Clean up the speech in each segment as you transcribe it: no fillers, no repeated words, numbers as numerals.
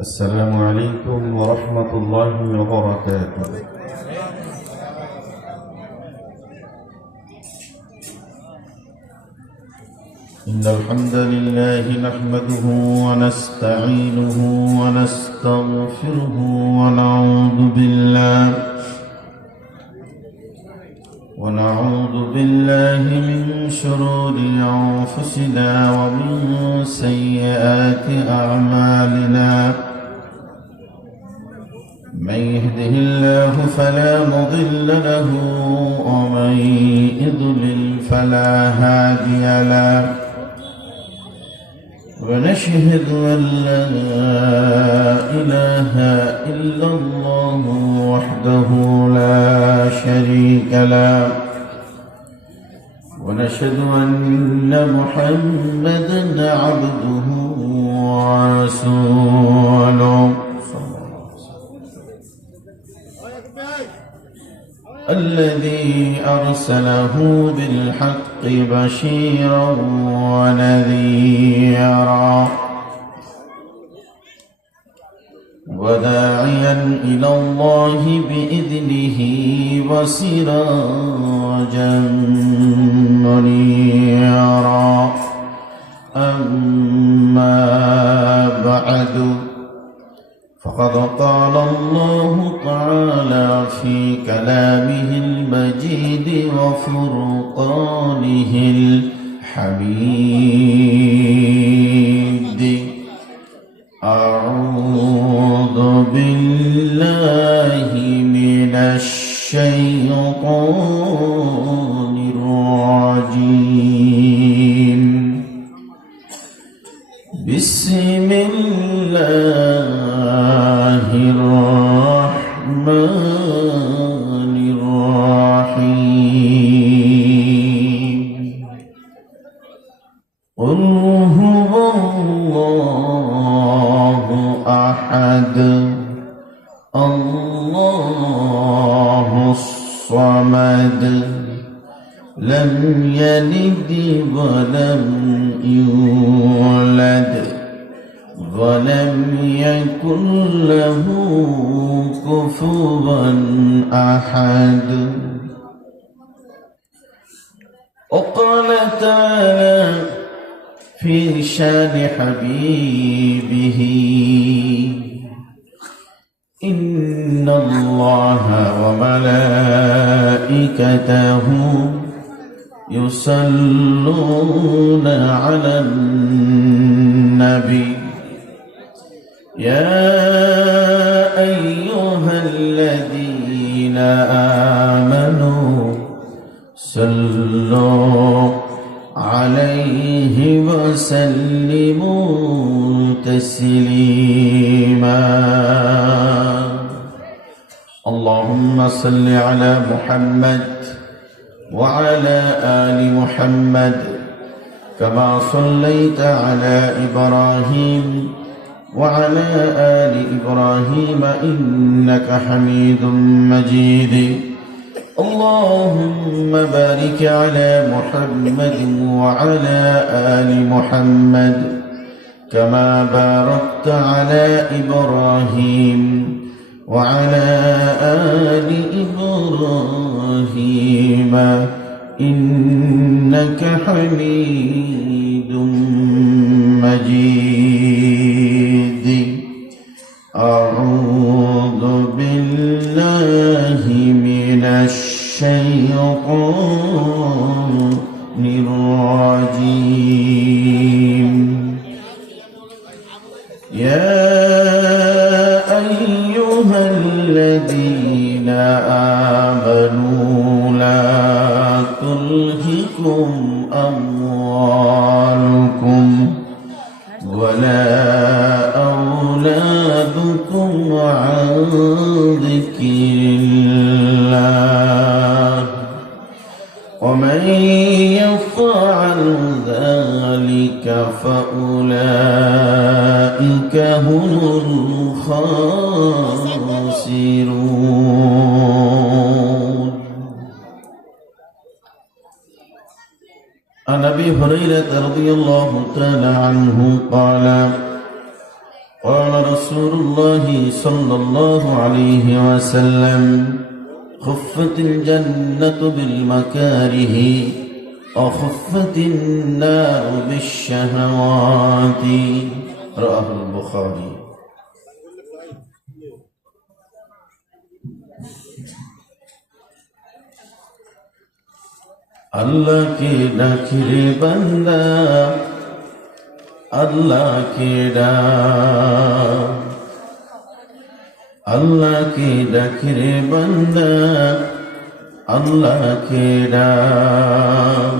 السلام عليكم ورحمة الله وبركاته. إن الحمد لله نحمده ونستعينه ونستغفره ونعوذ بالله من شرور أنفسنا ومن سيئات أعمالنا. من يهده الله فلا مضل له ومن يضلل فلا هادي له. ونشهد أن لا إله إلا الله وحده لا شريك له. ونشهد أن محمدا عبده ورسوله الذي أرسله بالحق بشيرا ونذيرا وداعيا إلى الله بإذنه وسراجا منيرا. أما بعد فقد قال الله تعالى في كلامه المجيد وفرقانه الحميد: أعوذ بالله من الشيطان الرجيم. بسم الله الرحمن الرحيم. قل هو الله أحد الله الصمد لم يلد ولم يولد ولم يكن له كفوا أحد. وقال تعالى في شان حبيبه: إن الله وملائكته يصلون على النبي يا أيها الذين آمنوا صلوا عليه وسلموا تسليما. اللهم صل على محمد وعلى آل محمد كما صليت على إبراهيم وعلى آل إبراهيم إنك حميد مجيد. اللهم بارك على محمد وعلى آل محمد كما باركت على إبراهيم وعلى آل إبراهيم إنك حميد مجيد. أعوذ بالله من الشيطان الرجيم. يا أيها الذين آمنوا لا تلهكم أموالكم ولا أولادكم عن ذكر الله ومن يفعل ذلك فأولئك هم الخاسرون. عن أبي هريرة رضي الله تعالى عنه قال: قال رسول الله صلى الله عليه وسلم خفت الجنة بالمكاره وخفت النار بالشهوات رواه البخاري अल्लाह के डाकिरे बंदा अल्लाह के डाक अल्लाह के डाकिरे बंदा अल्लाह के डाक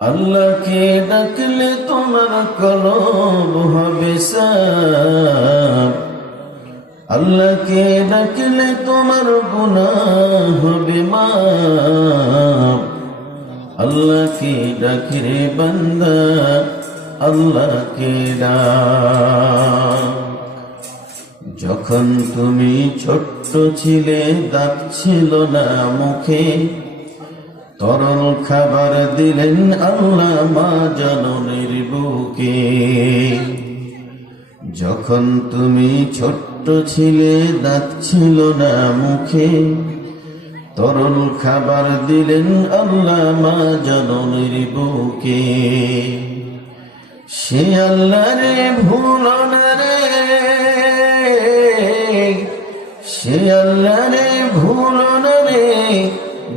अल्लाह के डाकले तुम्हार कलब হবে সাফ अल्लाह के डाकले तुम्हार गुनाह হবে माफ अल्लाह के डाकिरे बंदा अल्लाह के डाक যখন তুমি ছোট্ট ছিলে দাঁত ছিল না মুখে তরল খাবার দিলেন আল্লাহ মা জননীর বুকে যখন তুমি ছোট্ট ছিলে দাঁত ছিল না মুখে তরল খাবার দিলেন আল্লাহ মা জননীর বুকে সে আল্লাহ রে ভুলো না রে সে আল্লাহ রে ভুলো না রে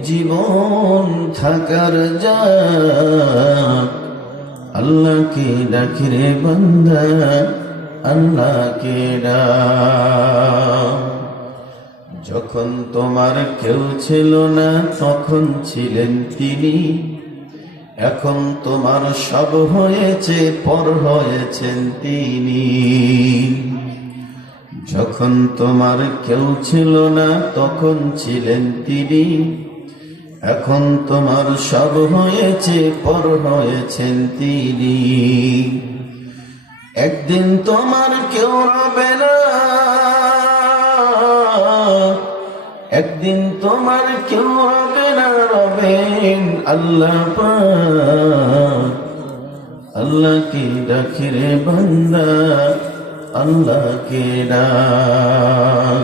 জীবন থাকার যাক আল্লাহকে ডাকি রে বান্দা আল্লাহকে ডাক যখন তোমার কেউ ছিল না তখন ছিলেন তিনি এখন তোমার সব হয়েছে পর হয়েছেন তিনি যখন তোমার কেউ ছিল না তখন ছিলেন তিনি এখন তোমার সব হয়েছে পর হয়েছেন তিনি একদিন তোমার কেউ রবে না একদিন তোমার কেউ রবে না রবেন আল্লাহ পাক আল্লাহকে ডাকি রে বান্দা আল্লাহকে ডাক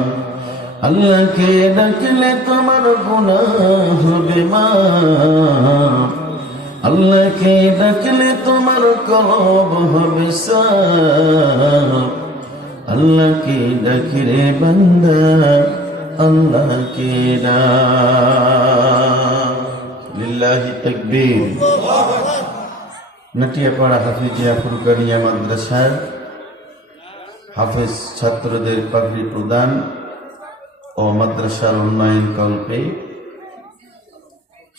আল্লাহকে ডাকলে তোমার গুনাহ হবে মাফ আল্লাহকে ডাকলে তোমার কলব হবে সাফ আল্লাহকে ডাকি রে বান্দা আল্লাহকে ডাক লিল্লাহি তাকবীর নাটিয়াপাড়া হাফিজিয়া ফুরকানিয়া মাদ্রাসার হাফেজ ছাত্রদের পাগড়ি প্রদান ও মাদ্রাসার উন্নয়ন কল্পে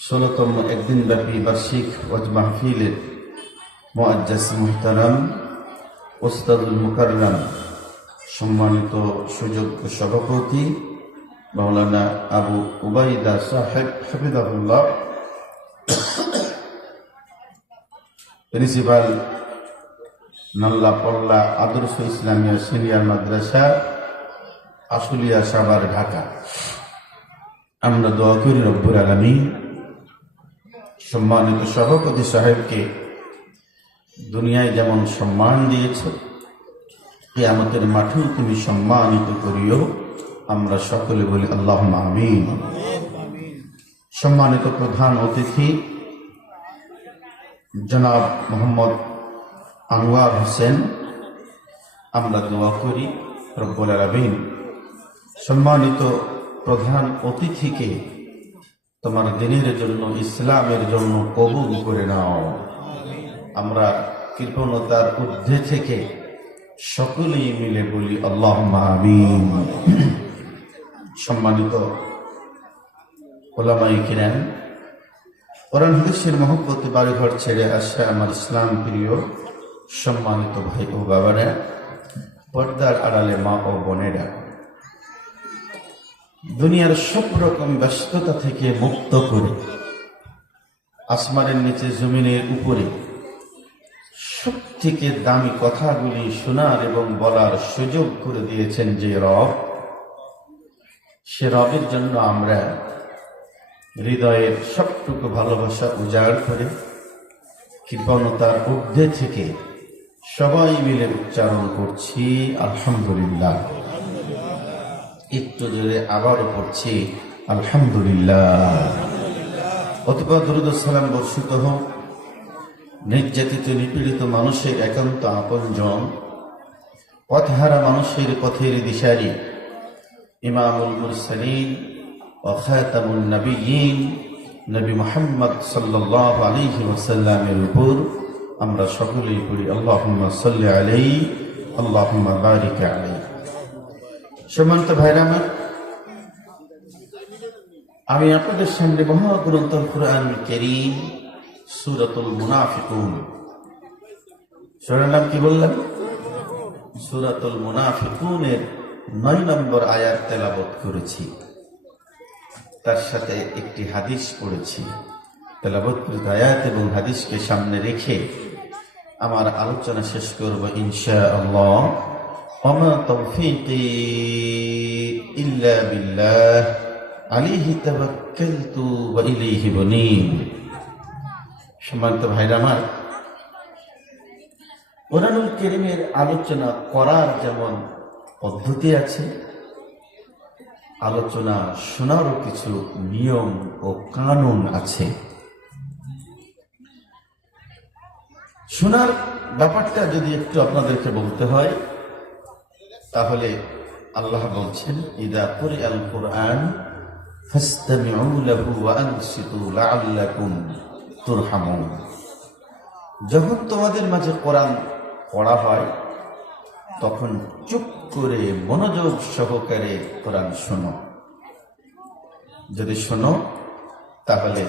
16তম একদিনব্যাপী বার্ষিক ওয়াজ মাহফিলের মুআজ্জাজ মুহতারাম ওস্তাদুল মুকাররম সম্মানিত সুযোগ্য সভাপতি মাওলানা আবু উবাইদা সাহেব হাফিজাহুল্লাহ, প্রিন্সিপাল নাল্লা পল্লা আদর্শ ইসলামিয়া সিনিয়র মাদ্রাসা আশুলিয়া সাভার ঢাকা, আমরা দোয়া করি রব্বুল আলামিন সম্মানিত সভাপতি সাহেবকে দুনিয়ায় যেমন সম্মান দিয়েছ কিয়ামতের মাঠেও তুমি সম্মানিত করিও। আমরা সকলে বলি আল্লাহুম্মা আমিন। সম্মানিত প্রধান অতিথি জনাব মোহাম্মদ আনোয়ার হোসেন, আমরা দোয়া করি রব্বুল আলামিন সম্মানিত প্রধান অতিথিকে তোমার দ্বীনের জন্য ইসলামের জন্য কবুল করে নাও। আমরা কৃপণতার ঊর্ধ্বে থেকে সকলেই মিলে বলি আল্লাহুম্মা আমিন। সম্মানিত ওলামায়ে কিরাম, কোরআন হাদিসের মহব্বতে বাড়িঘর ছেড়ে আসে আমার ইসলাম প্রিয় সম্মানিত ভাই ও বাবারা, পর্দার আড়ালে মা ও বোনেরা, দুনিয়ার সব রকম ব্যস্ততা থেকে মুক্ত করে আসমানের নিচে জমিনের উপরে সব থেকে দামি কথাগুলি শোনার এবং বলার সুযোগ করে দিয়েছেন যে রব, সে রবের জন্য আমরা হৃদয়ের সবটুকু ভালোবাসা উজাড় করে কৃপণতার ঊর্ধ্বে থেকে সবাই মিলে উচ্চারণ করছি আলহামদুলিল্লাহ। একটু জোরে আবারও পড়ছি আলহামদুলিল্লাহ। অতঃপর দরুদ ও সালাম বর্ষিত হোক নির্যাতিত নিপীড়িত মানুষের একান্ত আপনজন, পথহারা মানুষের পথের দিশারি, ইমামুল মুরসালিন ও খাতামুন নবিয়্যিন নবী মুহাম্মদ সাল্লাল্লাহু আলাইহি ওয়াসাল্লামের উপর আমরা সকলেই পড়ি আল্লাহুম্মা সাল্লি আলাইহি আল্লাহুম্মা বারিক আলাইহি। সম্মানিত ভাইরা আমার, আমি আপনাদের সামনে মহাগ্রন্থ কুরআনুল কারীম সূরাতুল মুনাফিকুন, সূরার নাম কি বললাম? সূরাতুল মুনাফিকুনের 9 নম্বর আয়াত তেলাওয়াত করেছি, তার সাথে একটি হাদিস পড়েছি। তেলাওয়াতকৃত আয়াত এবং হাদিসকে সামনে রেখে আমার আলোচনা শেষ করব ইনশাআল্লাহ। ওমা তাওফীকি ইল্লা বিল্লাহ আলাইহি তাওয়াক্কালতু ওয়া ইলাইহি মুনীব। সম্মানিত ভাইরা আমার, কোরআনুল কারীমের আলোচনা করার যেমন পদ্ধতি আছে, আলোচনা শোনারও কিছু নিয়ম ও কানুন আছে। শোনার ব্যাপারটা যদি একটু আপনাদেরকে বলতে হয়, তাহলে আল্লাহ বলছেন ইদা কুরিআল কুরআন ফাসতামিউ লাহু ওয়া আনসিতু লাআল্লাকুম তুরহামুন। যখন তোমাদের মাঝে কোরআন পড়া হয় তখন চুপ করে মনোযোগ সহকারে কোরআন শোনো। যদি শোনো তাহলে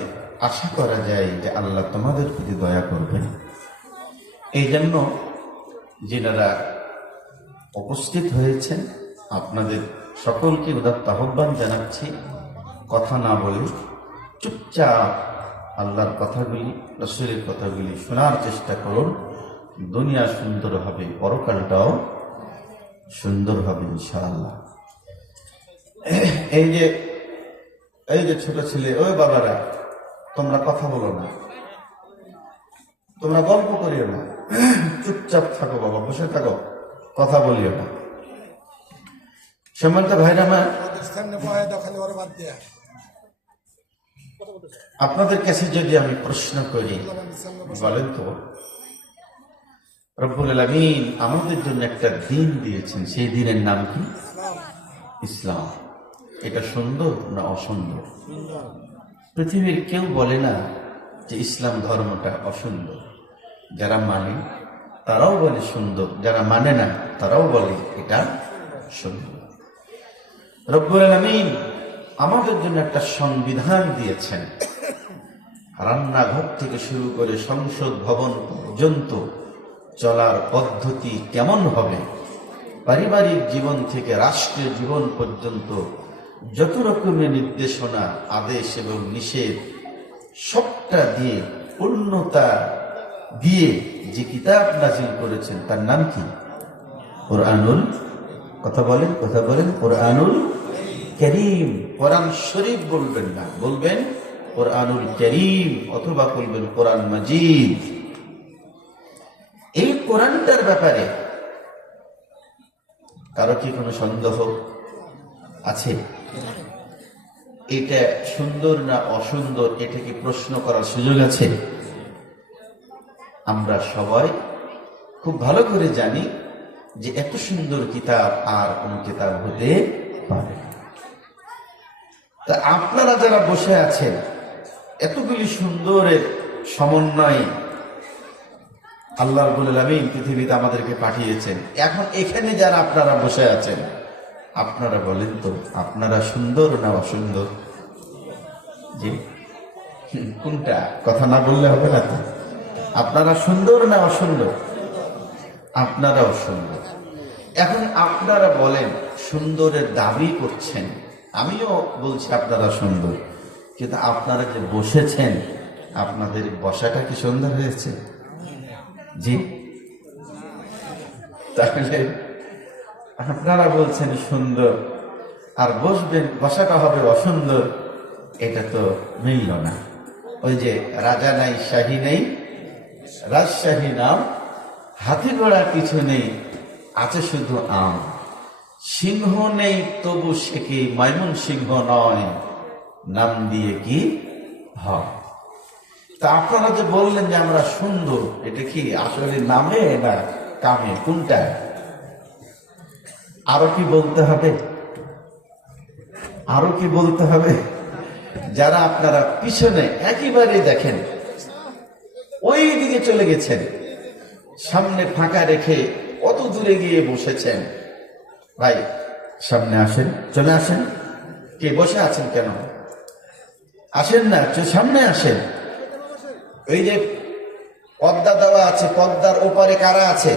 আশা করা যায় যে আল্লাহ তোমাদের প্রতি দয়া করবেন। এই জন্য যারা উপস্থিত হয়েছেন আপনাদের সকলকে উদাত্ত আহ্বান জানাচ্ছি, কথা না বলে চুপচাপ আল্লাহর কথাগুলি, রাসূলের কথাগুলি শোনার চেষ্টা করুন। দুনিয়া সুন্দর হবে, পরকালটাও সুন্দর হবে ইনশাআল্লাহ। এই যে ছোট ছেলে, ওই বাবারা, তোমরা কথা বলো না, তোমরা গল্প করিও না, চুপচাপ থাকো বাবা, বসে থাকো, কথা বলিও না। সম্মানিত ভাইরা আমার, আপনাদের কাছে যদি আমি প্রশ্ন করি, বলেন তো রব্বুল আলামিন আমাদের জন্য একটা দিন দিয়েছেন, সেই দিনের নাম কি? ইসলাম। এটা সুন্দর না অসুন্দর? পৃথিবীর কেউ বলে না যে ইসলাম ধর্মটা অসুন্দর। যারা মানে তারাও বলে সুন্দর, যারা মানে না তারাও বলে এটা সুন্দর। রব্বুল আলামিন আমাদের জন্য একটা সংবিধান দিয়েছেন। রান্নাঘর থেকে শুরু করে সংসদ ভবন পর্যন্ত চলার পদ্ধতি কেমন হবে, পারিবারিক জীবন থেকে রাষ্ট্রীয় জীবন পর্যন্ত যত রকমের নির্দেশনা, আদেশ এবং নিষেধ সবটা দিয়ে পূর্ণতা দিয়ে যে কিতাব নাজিল করেছেন তার নাম কি? কোরআনুল, কথা বলেন কোরআনুল কারীম। কোরআন শরীফ বলবেন না, বলবেন কোরআনুল কারীম অথবা বলবেন কোরআন মাজিদ। এই কোরআনটার ব্যাপারে কারো কি কোনো সন্দেহ আছে? এটা সুন্দর না অসুন্দর, এটা কি প্রশ্ন করার সুযোগ আছে? আমরা সবাই খুব ভালো করে জানি যে এত সুন্দর কিতাব আর কোন কিতাব হতে পারে না। তা আপনারা যারা বসে আছেন, এতগুলি সুন্দরের সমন্বয়ে আল্লাহ রাব্বুল আলামিন পৃথিবীতে আমাদেরকে পাঠিয়েছেন। এখন এখানে যারা আপনারা বসে আছেন, আপনারা বলেন তো আপনারা সুন্দর না অসুন্দর? জি, কোনটা? কথা না বললে হবে না তো। আপনারা সুন্দর না অসুন্দর? আপনারাও সুন্দর। এখন আপনারা বলেন, সুন্দরের দাবি করছেন, আমিও বলছি আপনারা সুন্দর, কিন্তু আপনারা যে বসেছেন, আপনাদের বসাটা কি সুন্দর হয়েছে? জি, তাহলে আপনারা বলছেন সুন্দর আর বসবেন, বসাটা হবে অসুন্দর, এটা তো মিলল না। ওই যে রাজা নাই শাহী নেই, রাজশাহী নাম হাতি ঘোড়া কিছু নেই, আছে শুধু আম। সিংহ নেই তবু সে কি মাইমুন সিংহ নয়, নাম দিয়ে কি হয়। তা আপনারা যে বললেন যে আমরা সুন্দর, এটা কি আসলে নামে না কামে, কোনটা? আরো কি বলতে হবে? আরো কি বলতে হবে? যারা আপনারা পিছনে একেবারে দেখেন ওই দিকে চলে গেছেন, সামনে ফাঁকা রেখে কত দূরে গিয়ে বসেছেন, ভাই সামনে আসেন, চলে আসেন। কে বসে আছেন কেন? আসেন না, সামনে আসেন। এই যে পর্দা দেওয়া আছে, পর্দার ওপারে কারা আছে?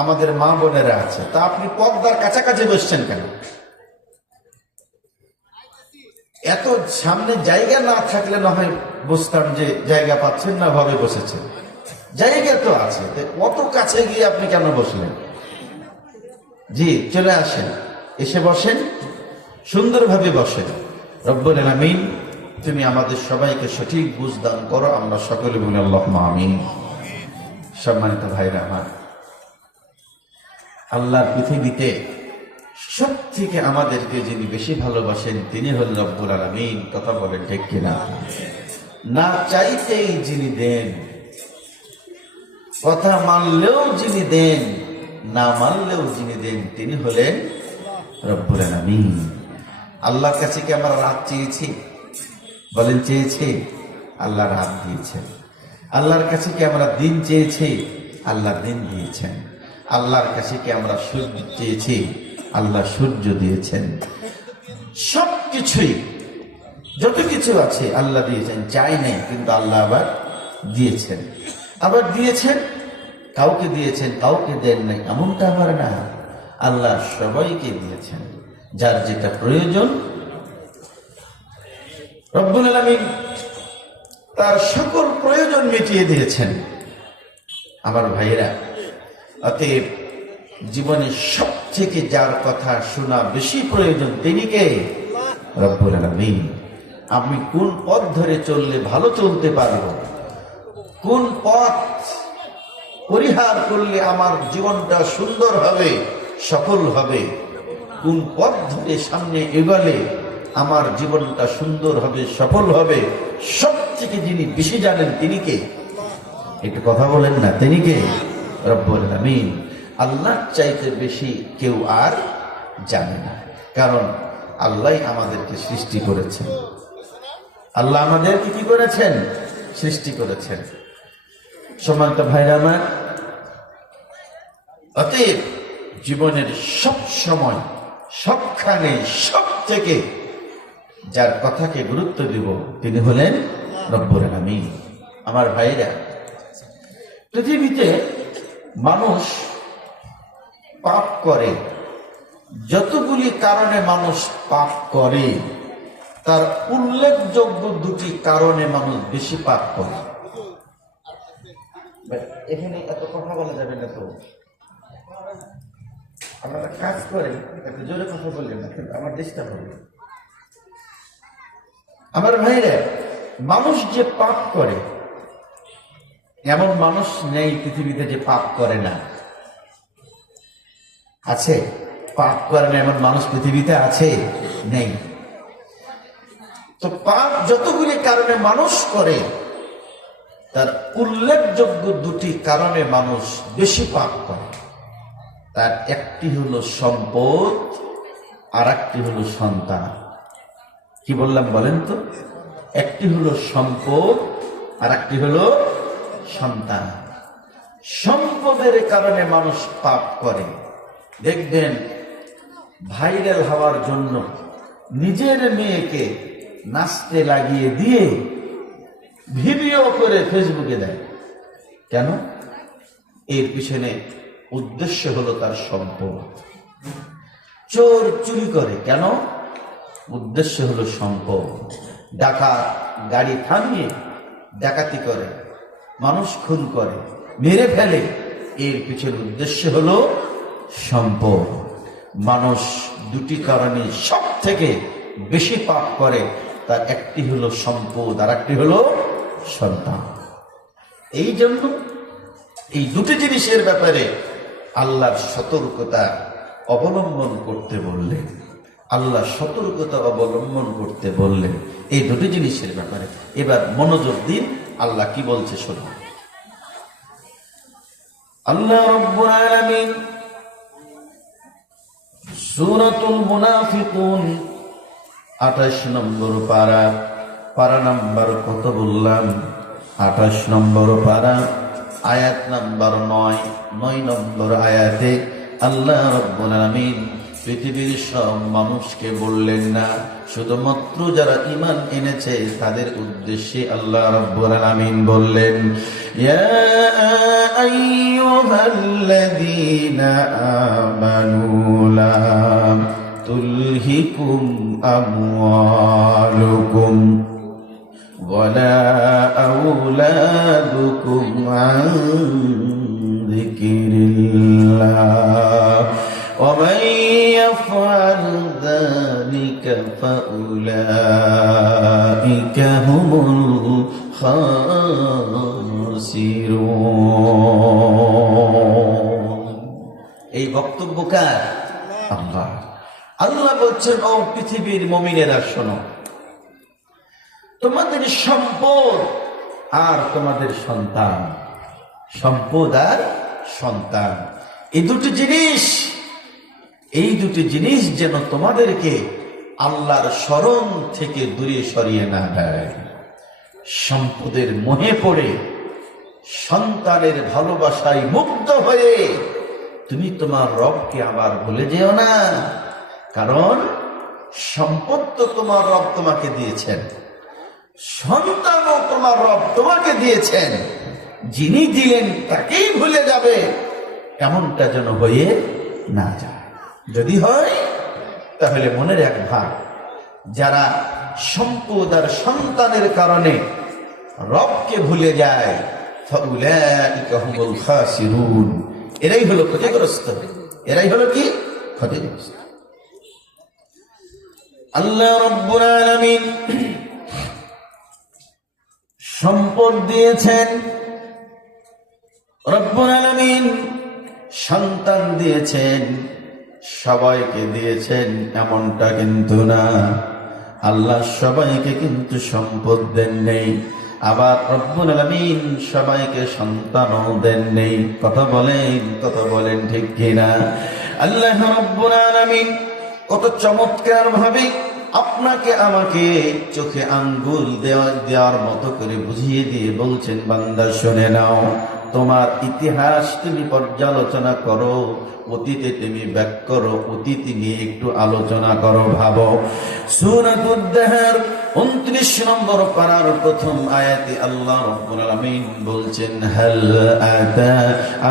আমাদের মা বোনেরা আছে। তা আপনি পর্দার কাছাকাছি বসছেন কেন? এত সামনে জায়গা না থাকলে না হয় বুঝতাম যে জায়গা পাচ্ছেন না, ভাবে বসেছেন। জায়গা তো আছে, কত কাছে গিয়ে আপনি কেন বসলেন? জি চলে আসেন, এসে বসেন, সুন্দরভাবে বসেন। রব্বুল আলামিন তুমি আমাদের সবাইকে সঠিক বুঝ দান করো, আমরা সকলে বলি আল্লাহুম্মা আমিন। সম্মানিত ভাইরা আমার, আল্লাহর পৃথিবীতে সব থেকে আমাদেরকে যিনি বেশি ভালোবাসেন তিনি হলেন রব্বুল আলামিন। কথা বলেন ঠিক কিনা? না চাইতেই যিনি দেন, কথা মানলেও যিনি দেন, না মানলেও যিনি দেন তিনি হলেন রব্বুল আলামিন। আল্লাহর কাছে কি আমরা রাত চেয়েছি? বলেন চেয়েছি? আল্লাহ রাত দিয়েছেন। আল্লাহর কাছে কি আমরা দিন চেয়েছি? আল্লাহ দিন দিয়েছেন। আল্লাহর কাছে কি আমরা সূর্য চেয়েছি? আল্লাহ সূর্য দিয়েছেন। সবকিছুই যত কিছু আছে আল্লাহ দিয়েছেন, চাই নাই কিন্তু আল্লাহ আবার দিয়েছেন। আবার দিয়েছেন, কাউকে দিয়েছেন কাউকে দেন নাই, এমনটা আবার না। আল্লাহ সবাইকে দিয়েছেন, যার যেটা প্রয়োজন। রব্বুল আলামিন তার সকল প্রয়োজন মিটিয়ে দিয়েছেন। আমার ভাইরা, অতএব জীবনে সব থেকে যার কথা শোনা বেশি প্রয়োজন তিনি কে? রব্বুল আলামিন। আমি কোন পথ ধরে চললে ভালো চলতে পারবো, কোন পথ পরিহার করলে আমার জীবনটা সুন্দর হবে, সফল হবে, কোন পথ ধরে সামনে এগোলে আমার জীবনটা সুন্দর হবে, সফল হবে, সব থেকে যিনি বেশি জানেন তিনি কে? একটু কথা বলেন না, তিনি কে? রব্বুল আলামিন। আল্লাহ চাইতে বেশি কেউ আর জানে না, কারণ আল্লাহ আমাদেরকে সৃষ্টি করেছেন। আল্লাহ আমাদেরকে কি করেছেন? সৃষ্টি করেছেন। সম্মানিত ভাইরা আমার, অতএব জীবনের সব সময়, সবখানে, সব থেকে যার কথাকে গুরুত্ব দিব তিনি হলেন রব্বুল আলামিন। আমার ভাইরা, পৃথিবীতে মানুষ পাপ করে, যতগুলি কারণে মানুষ পাপ করে তার উল্লেখযোগ্য দুটি কারণে মানুষ বেশি পাপ করে। এখানে এত কথা বলা যাবে না তো, আপনারা কাজ করেন, একটু জোরে কথা বললেন না, কিন্তু আমার ডিস্টার্ব হবে। আমার ভাইরা, মানুষ যে পাপ করে এমন মানুষ নেই পৃথিবীতে যে পাপ করে না। আছে? পাপ করে না এমন মানুষ পৃথিবীতে আছে? নেই। তো পাপ যতগুলি কারণে মানুষ করে তার উল্লেখযোগ্য দুটি কারণে মানুষ বেশি পাপ করে। তার একটি হলো সম্পদ, আর একটি হলো সন্তান। কি বললাম বলেন তো? একটি হলো সম্পদ, আর একটি হলো সন্তান। সম্পদের কারণে মানুষ পাপ করে। দেখবেন ভাইরাল হওয়ার জন্য নিজের মেয়েকে নাচতে লাগিয়ে দিয়ে ভিডিও করে ফেসবুকে দেয়। কেন? এর পিছনে উদ্দেশ্য হলো তার সম্পদ। চোর চুরি করে কেন? উদ্দেশ্য হলো সম্পদ। ডাকাত গাড়ি থামিয়ে ডাকাতি করে, মানুষ খুন করে, মেরে ফেলে, এর পিছনে উদ্দেশ্য হলো সম্পদ। মানুষ দুটি কারণে সব থেকে বেশি পাপ করে, তার একটি হলো সম্পদ, আর একটি হলো সন্তান। এই জন্য এই দুটি জিনিসের ব্যাপারে আল্লাহর সতর্কতা অবলম্বন করতে বললেন। আল্লাহ সতর্কতা অবলম্বন করতে বললেন এই দুটি জিনিসের ব্যাপারে। এবার মনোযোগ দিন, আল্লাহ কি বলছে শুনুন। আল্লাহ রাব্বুল আলামিন সূরাতুল মুনাফিকুন 28 নম্বর পারা নাম্বার কত বললাম? 28 নম্বর পারা, আয়াত নাম্বার 9 নম্বর আয়াতে আল্লাহ রাব্বুল আলামিন পৃথিবীর সব মানুষকে বললেন না, শুধুমাত্র যারা ঈমান এনেছে তাদের উদ্দেশ্যে আল্লাহ রাব্বুল আলামিন বললেন, ইয়া আইয়ুহাল্লাযীনা আমানু লা তুলহিকুম আমওয়ালুকুম ওয়ালা আওলাদুকুম আন যিকিরিল্লাহ ওয়া মান ইয়াফআল যালিকা ফাউলাইকা হুমুল খাসিরুন। এই বক্তব্য কার? আল্লাহ। আল্লাহ বলছেন, ও পৃথিবীর মুমিনেরা শোনো, তোমাদের সম্পদ আর তোমাদের সন্তান, সম্পদ আর সন্তান, এই দুটি জিনিস যেন তোমাদেরকে আল্লাহর স্মরণ থেকে দূরে সরিয়ে না দেয়। সম্পদের মোহে পড়ে, সন্তানের ভালোবাসায় মুগ্ধ হয়ে তুমি তোমার রবকে আবার ভুলে যেও না। কারণ সম্পদ তো তোমার রব তোমাকে দিয়েছেন, সন্তানও তোমার রব তোমাকে দিয়েছেন, যিনি দিলেন তাকেই ভুলে যাবে, এমনটা যেন হয়ে না যায়। যদি হয় তাহলে মনের এক ভাগ, যারা সম্পদ আর সন্তানের কারণে রবকে ভুলে যায়, ফাউলাইকা হুমুল খাসিরুন, এরাই হলো ক্ষতিগ্রস্ত। এরাই হলো কি? ক্ষতিগ্রস্ত। আল্লাহ রাব্বুল আলামিন সম্পদ দিয়েছেন, রব্বুল আলামিন সন্তান দিয়েছেন, সবাইকে দিয়েছেন এমনটা কিন্তু না। আল্লাহ সবাইকে কিন্তু সম্পদ দেন নেই, আবার রব্বুল আলামিন সবাইকে সন্তানও দেন নেই। কথা বলেন ঠিক কিনা? আল্লাহ রব্বুল আলামিন কত চমৎকার ভাবে আপনাকে আমাকে চোখে আঙ্গুল দেওয়ার মতো করে বুঝিয়ে দিয়ে বলছেন, বান্দা শুনে নাও, তোমার ইতিহাস তুমি পর্যালোচনা করো, অতীতে তুমি ব্যাক করো, অতীতে নিয়ে একটু আলোচনা করো, ভাবো। সূরাতুদ দাহর 29 নম্বর পারার প্রথম আয়াতে আল্লাহ রাব্বুল আলামিন বলছেন, হাল আতা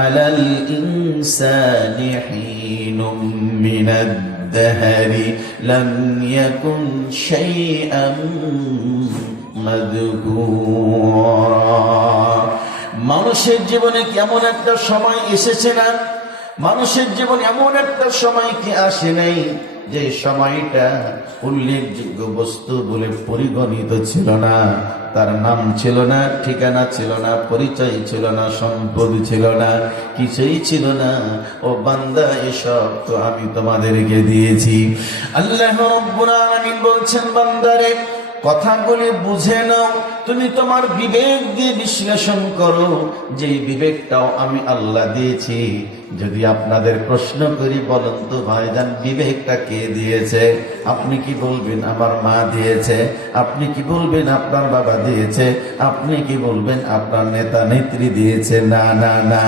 আলাল ইনসানি হিনুম মিনাদ দাহরি লাম ইয়াকুন শাইআম মাযকুরা। মানুষের জীবনে কেমন একটা সময় এসেছে না? মানুষের জীবনে এমন একটা সময় কি আসে নাই যে সময়টা উল্লেখযোগ্য বস্তু বলে পরিগণিত ছিল না? তার নাম ছিল না, ঠিকানা ছিল না, পরিচয় ছিল না, সম্পদ ছিল না, কিছুই ছিল না। ও বান্দা, এসব তো আমি তোমাদেরকে দিয়েছি। আল্লাহ রাব্বুল আলামিন বলছেন, বান্দারে কথাগুলি বুঝে নাও, তুমি তোমার বিবেক দিয়ে বিশ্লেষণ করো, যে বিবেকটাও আমি আল্লাহ দিয়েছি। যদি আপনাদের প্রশ্ন করি, বলেন তো ভাইজান, বিবেকটা কে দিয়েছে? আপনি কি বলবেন আমার মা দিয়েছে? আপনি কি বলবেন আপনার বাবা দিয়েছে? আপনি কি বলবেন আপনার নেতা নেত্রী দিয়েছে? না না না,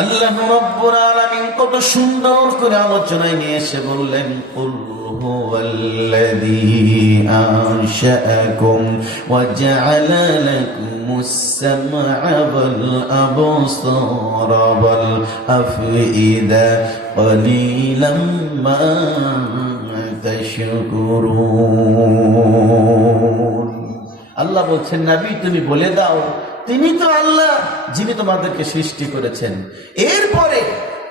আল্লাহ রাব্বুল আলামিন কত সুন্দর করে আলোচনায় নিয়ে এসে বললেন, কুল হুয়াল্লাযী আনশাআকুম ওয়া জাআলা লাকুমুস সামআ ওয়াল আবসারা ওয়াল আফইদা ক্বালিলাম মা তাশকুরুন। আল্লাহ বলছেন, নবী তুমি বলে দাও, তিনি তো আল্লাহ যিনি তোমাদেরকে সৃষ্টি করেছেন, এরপরে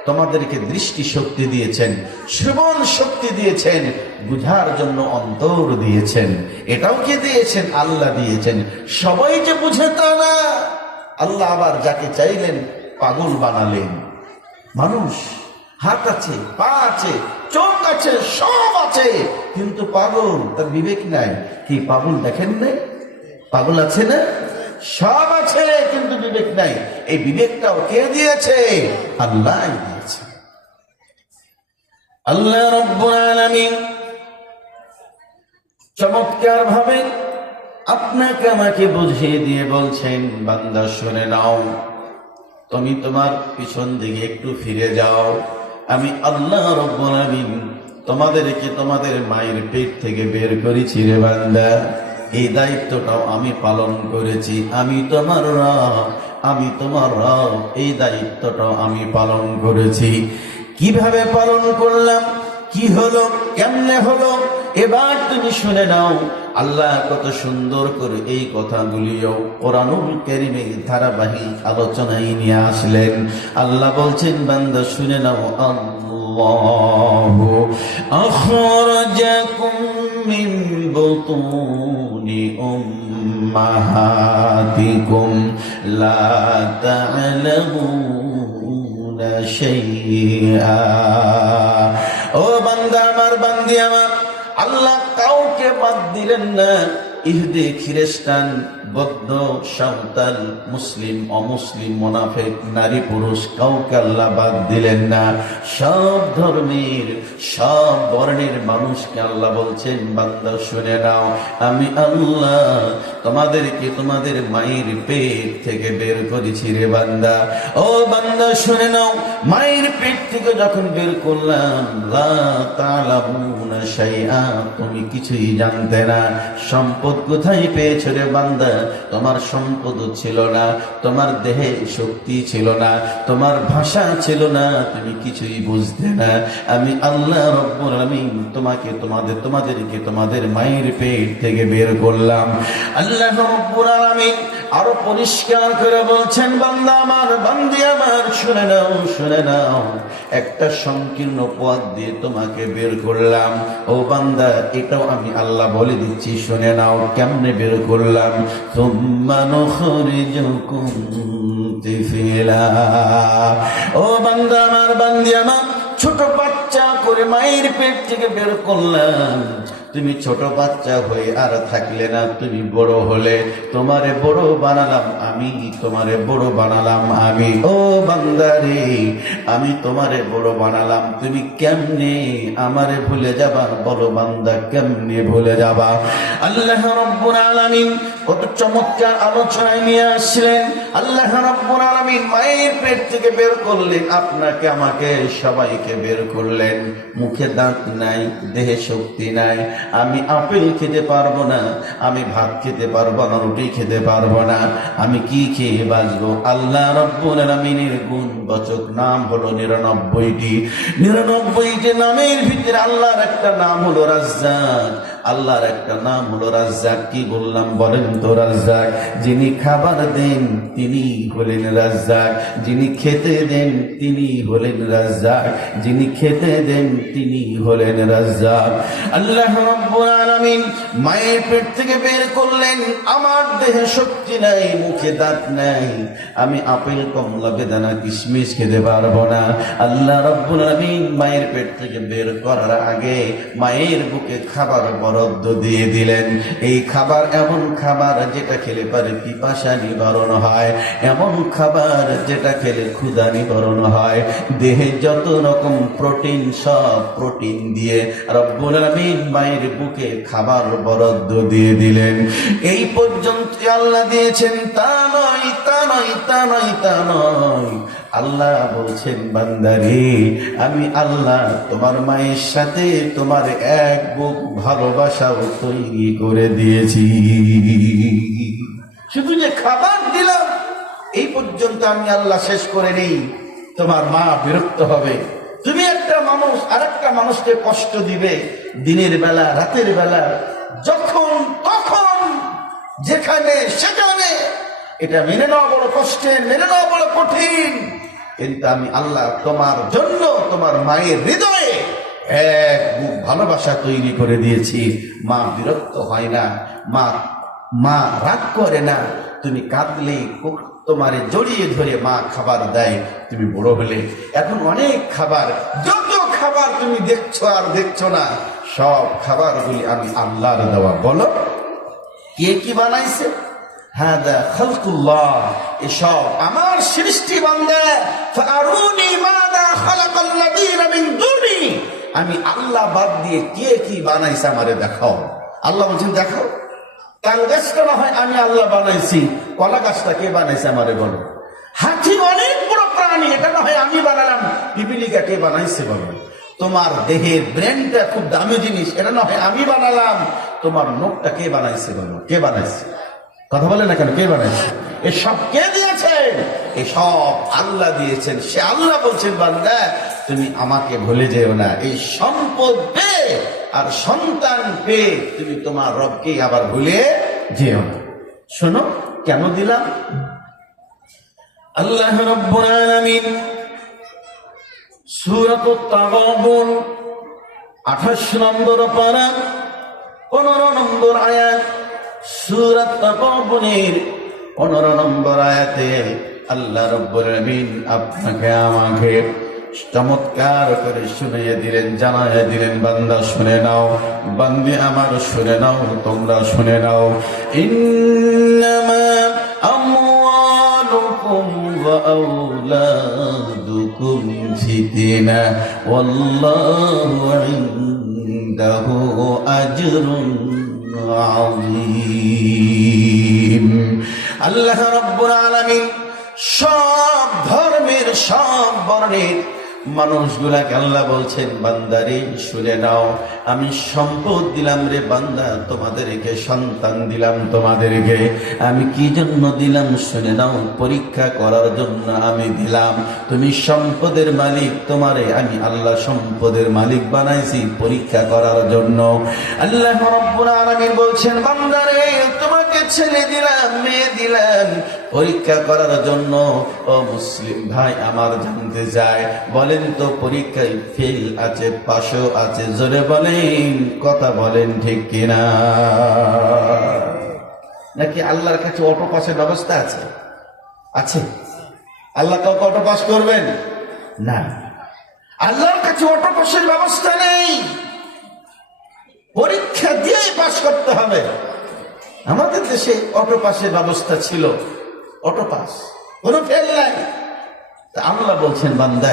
তোমাদেরকে দৃষ্টি শক্তি দিয়েছেন, শ্রবণ শক্তি দিয়েছেন, বুঝার জন্য অন্তর দিয়েছেন। এটাও কে দিয়েছেন? আল্লাহ দিয়েছেন। সবাই যে বুঝে তা না, আল্লাহ আবার যাকে চাইলেন পাগল বানালেন। মানুষ হাত আছে, পা আছে, চোখ আছে, সব আছে, কিন্তু পাগল, তার বিবেক নাই। কি পাগল দেখেন নাই? পাগল আছে না? সব আছে কিন্তু বিবেক নাই। এই বিবেকটাও কে দিয়েছে? আল্লাহ দিয়েছে। আল্লাহ রাব্বুল আলামিন চমৎকার ভাবে আপনাকে আমাকে বুঝিয়ে দিয়ে বলছেন, বান্দা শুনে নাও, তুমি তোমার পিছন দিকে একটু ফিরে যাও। আমি আল্লাহ রাব্বুল আলামিন তোমাদেরকে তোমাদের মায়ের পেট থেকে বের করেছি রে বান্দা। এই দায়িত্বটাও আমি পালন করেছি। আমি তোমার রব, আমি তোমার রব, এই দায়িত্বটাও আমি পালন করেছি। কিভাবে পালন করলাম, কি হলো, কেমনে হলো, এবার তুমি শুনে নাও। আল্লাহ কত সুন্দর করে এই কথাগুলিও কোরআনুল কারীমে ধারাবাহিক আলোচনায় নিয়ে আসলেন। আল্লাহ বলছেন, বান্দা শুনে নাও, আল্লাহু আখরাজাকুম মিন বুতুনি উম্মাহাতিকুম লা তা'লামুনা শাইআ। ও বান্দা আমার, বান্দি আমার, আল্লাহ কাউকে বাদ দিলেন না। ইহুদি, খ্রিস্টান, বৌদ্ধ, সাঁওতাল, মুসলিম, অমুসলিম, মুনাফিক, নারী পুরুষ, কাউকে আল্লাহ বাদ দিলেন না। সব ধর্মের, সব বর্ণের মানুষকে আল্লাহ বলছেন, বান্দা শুনে নাও, আমি আল্লাহ তোমাদেরকে তোমাদের মায়ের পেট থেকে বের করেছি রে বান্দা। ও বান্দা শুনে নাও, মায়ের পেট থেকে যখন বের করলাম, লা তা'লামুনা শাইআ, তুমি কিছুই জানতে না। সম্পদ কোথায় পেয়েছো রে বান্দা? তোমার সম্পদ ছিল না, তোমার দেহে শক্তি ছিল না, তোমার ভাষা ছিল না, তুমি কিছুই বুঝতে না। আমি আল্লাহ রাব্বুল আলামিন তোমাকে তোমাদেরকে তোমাদের মায়ের পেট থেকে বের করলাম। আল্লাহ রাব্বুল আলামিন আরো পরিষ্কার করে বলছেন, বান্দা আমার, বান্দি আমার, শুনে নাও, শুনে নাও, একটা সংকীর্ণ পথ দিয়ে তোমাকে বের করলাম। ও বান্দা, এটাও আমি আল্লাহ বলে দিচ্ছি, শুনে নাও কেমনে বের করলাম। সুম্মা নুখরিজুকুম তিফলা। ও বান্দা আমার, বান্দি আমার, ছোট বাচ্চা করে মায়ের পেট থেকে বের করলাম। তুমি ছোট বাচ্চা হয়ে আর থাকলে না, তুমি বড় হলে। তোমারে বড় বানালাম আমি, তোমারে বড় বানালাম আমি। ও বান্দারে, আমি তোমারে বড় বানালাম, তুমি কেমনে আমারে ভুলে যাবা? বলো বান্দা, কেমনে ভুলে যাবা? আল্লাহ রাব্বুল আলামিন কত চমৎকার আলোচনায় নিয়ে আসলেন। আল্লাহ রাব্বুল আলামিন মায়ের পেট থেকে বের করলেন, আপনাকে আমাকে সবাইকে বের করলেন। মুখে দাঁত নাই, দেহে শক্তি নাই, আমি আপেল খেতে পারবো না, আমি ভাত খেতে পারবো না, রুটি খেতে পারবো না, আমি কি খেয়ে বাঁচবো? আল্লাহ রাব্বুল আলামিনের গুণবাচক নাম হলো 99টি। 99টি নামের ভিতরে আল্লাহর একটা নাম হলো রাজ্জাক। আল্লাহর একটা নাম হলো রাজ্জাক। কি বললাম বলেন তো? রাজ্জাক। যিনি খাবার দেন তিনি হলেন রাজ্জাক, যিনি খেতে দেন তিনি হলেন রাজ্জাক, যিনি খেতে দেন তিনি হলেন রাজ্জাক। আল্লাহ রাব্বুল আলামিন মায়ের পেট থেকে বের করলেন, আমার দেহে শক্তি নাই, মুখে দাঁত নাই, আমি আপেল, কমলা, বেদানা, কিশমিশ খেতে পারবো না। আল্লাহ রাব্বুল আলামিন মায়ের পেট থেকে বের করার আগে মায়ের বুকে খাবার বরাদ্দ দিয়ে দিলেন। এই খাবার এমন খাবার যেটা খেলে পারে পিপাসা নিবারণ হয়, এমন খাবার যেটা খেলে ক্ষুধা নিবারণ হয়। দেহে যত রকম প্রোটিন, সব প্রোটিন দিয়ে রব্বুল আলামিন মায়ের বুকে খাবার বরাদ্দ দিয়ে দিলেন। এই পর্যন্ত আল্লাহ দিয়েছেন তা নয়, তা নয়, তা নয়, তা নয়। আল্লাহ বলছেন, বান্দারে, আমি আল্লাহ তোমার মায়ের সাথে তোমার এক বুক ভালোবাসাও তৈরি করে দিয়েছি। শুধু যে খাবার দিলাম এই পর্যন্ত আমি আল্লাহ শেষ করে নেই। তোমার মা বিরক্ত হবে। তুমি একটা মানুষ আরেকটা মানুষকে কষ্ট দিবে, দিনের বেলা, রাতের বেলা, যখন তখন, যেখানে সেখানে। এটা মেনে নেওয়া বড় কষ্টের, মেনে নেওয়া বড় কঠিন। কিন্তু আমি আল্লাহ তোমার জন্য তোমার মায়ের হৃদয়ে এক বুক ভালোবাসা তৈরি করে দিয়েছি। মা বিরক্ত হয় না, মা রাগ করে না। তুমি কাঁদলে তোমারে জড়িয়ে ধরে মা খাবার দেয়, তুমি বড় হলে এখন অনেক খাবার, যত খাবার তুমি দেখছো আর দেখছো না, সব খাবারগুলি আমি আল্লাহর দেওয়া। বলো কে কি বানাইছে? হাদা খালকুল্লাহ, এসব আমার সৃষ্টি বান্দা। ফাআরুনি মাযা খালাকাল্লাযীনা মিন দুনি, আমি আল্লাহ বাদ দিয়ে কে কি বানাইছে আমারে দেখাও। আল্লাহ বলছেন দেখাও। তাল গাছটা না হয় আমি আল্লাহ বানাইছি, কলা গাছটা কে বানাইছে আমারে বলো। হাতি অনেক বড় প্রাণী, এটা না হয় আমি বানালাম, পিপিলিকা কে বানাইছে বলো। তোমার দেহের ব্রেনটা খুব দামি জিনিস, এটা না হয় আমি বানালাম, তোমার নখটা কে বানাইছে বলো, কে বানাইছে? কথা বলে না কেন? কে বানাইছে? এসব কে দিয়েছেন? এসব আল্লাহ দিয়েছেন। সে আল্লাহ বলছেন বান্দা তুমি আমাকে ভুলে যেও না। এই সম্পদ পেয়ে আর সন্তান পেয়ে তুমি তোমার রবকে আবার ভুলে যেও না। শোনো কেন দিলাম। আল্লাহ রাব্বুল আলামিন সূরাতুত তাগাবুন 28 নম্বর পারা 15 নম্বর আয়াত, সূরাত তাগাবুনের 15 নম্বর আয়াতে আল্লাহ রাব্বুল আলামিন আপনাকে আমাকে চমৎকার করে শুনিয়ে দিলেন, জানাইয়ে দিলেন, বান্দা শুনে নাও, বান্দি আমার শুনে নাও, তোমরা শুনে নাও। ইন্নামা আমওয়ালুকুম ওয়া আওলাদুকুম ফিতনা ওয়াল্লাহু ইনদাহু আজরুন আযীম। আল্লাহ রাব্বুল আলামিন সব ধর্মের, সব বর্ণের মানুষগুলাকে আল্লাহ বলছেন বান্দারে শুনে নাও, আমি সম্পদ দিলাম রে বান্দা, তোমাদেরকে সন্তান দিলাম, তোমাদেরকে আমি কি জন্য দিলাম শুনে নাও, পরীক্ষা করার জন্য আমি দিলাম। তুমি সম্পদের মালিক, তোমারে আমি আল্লাহ সম্পদের মালিক বানাইছি পরীক্ষা করার জন্য। আল্লাহ রাব্বুল আলামিন বলছেন বান্দারে তোমাকে ছেলে দিলাম, মেয়ে দিলাম পরীক্ষা করার জন্য। ও মুসলিম ভাই আমার জানতে যায়, বলেন তো পরীক্ষায় ফেল আছে, পাশও আছে, জোরে বলেন, কথা বলেন ঠিক কিনা? নাকি আল্লাহর কাছে অটো পাসের ব্যবস্থা আছে? আছে? আল্লাহ কাউকে অটো পাস করবেন না, আল্লাহর কাছে অটো পাসের ব্যবস্থা নেই। পরীক্ষা দিয়েই পাস করতে হবে। আমাদের দেশে অটো পাসের ব্যবস্থা ছিল, অটো পাস, কোনো ফেল নাই। আল্লাহ বলছেন বান্দা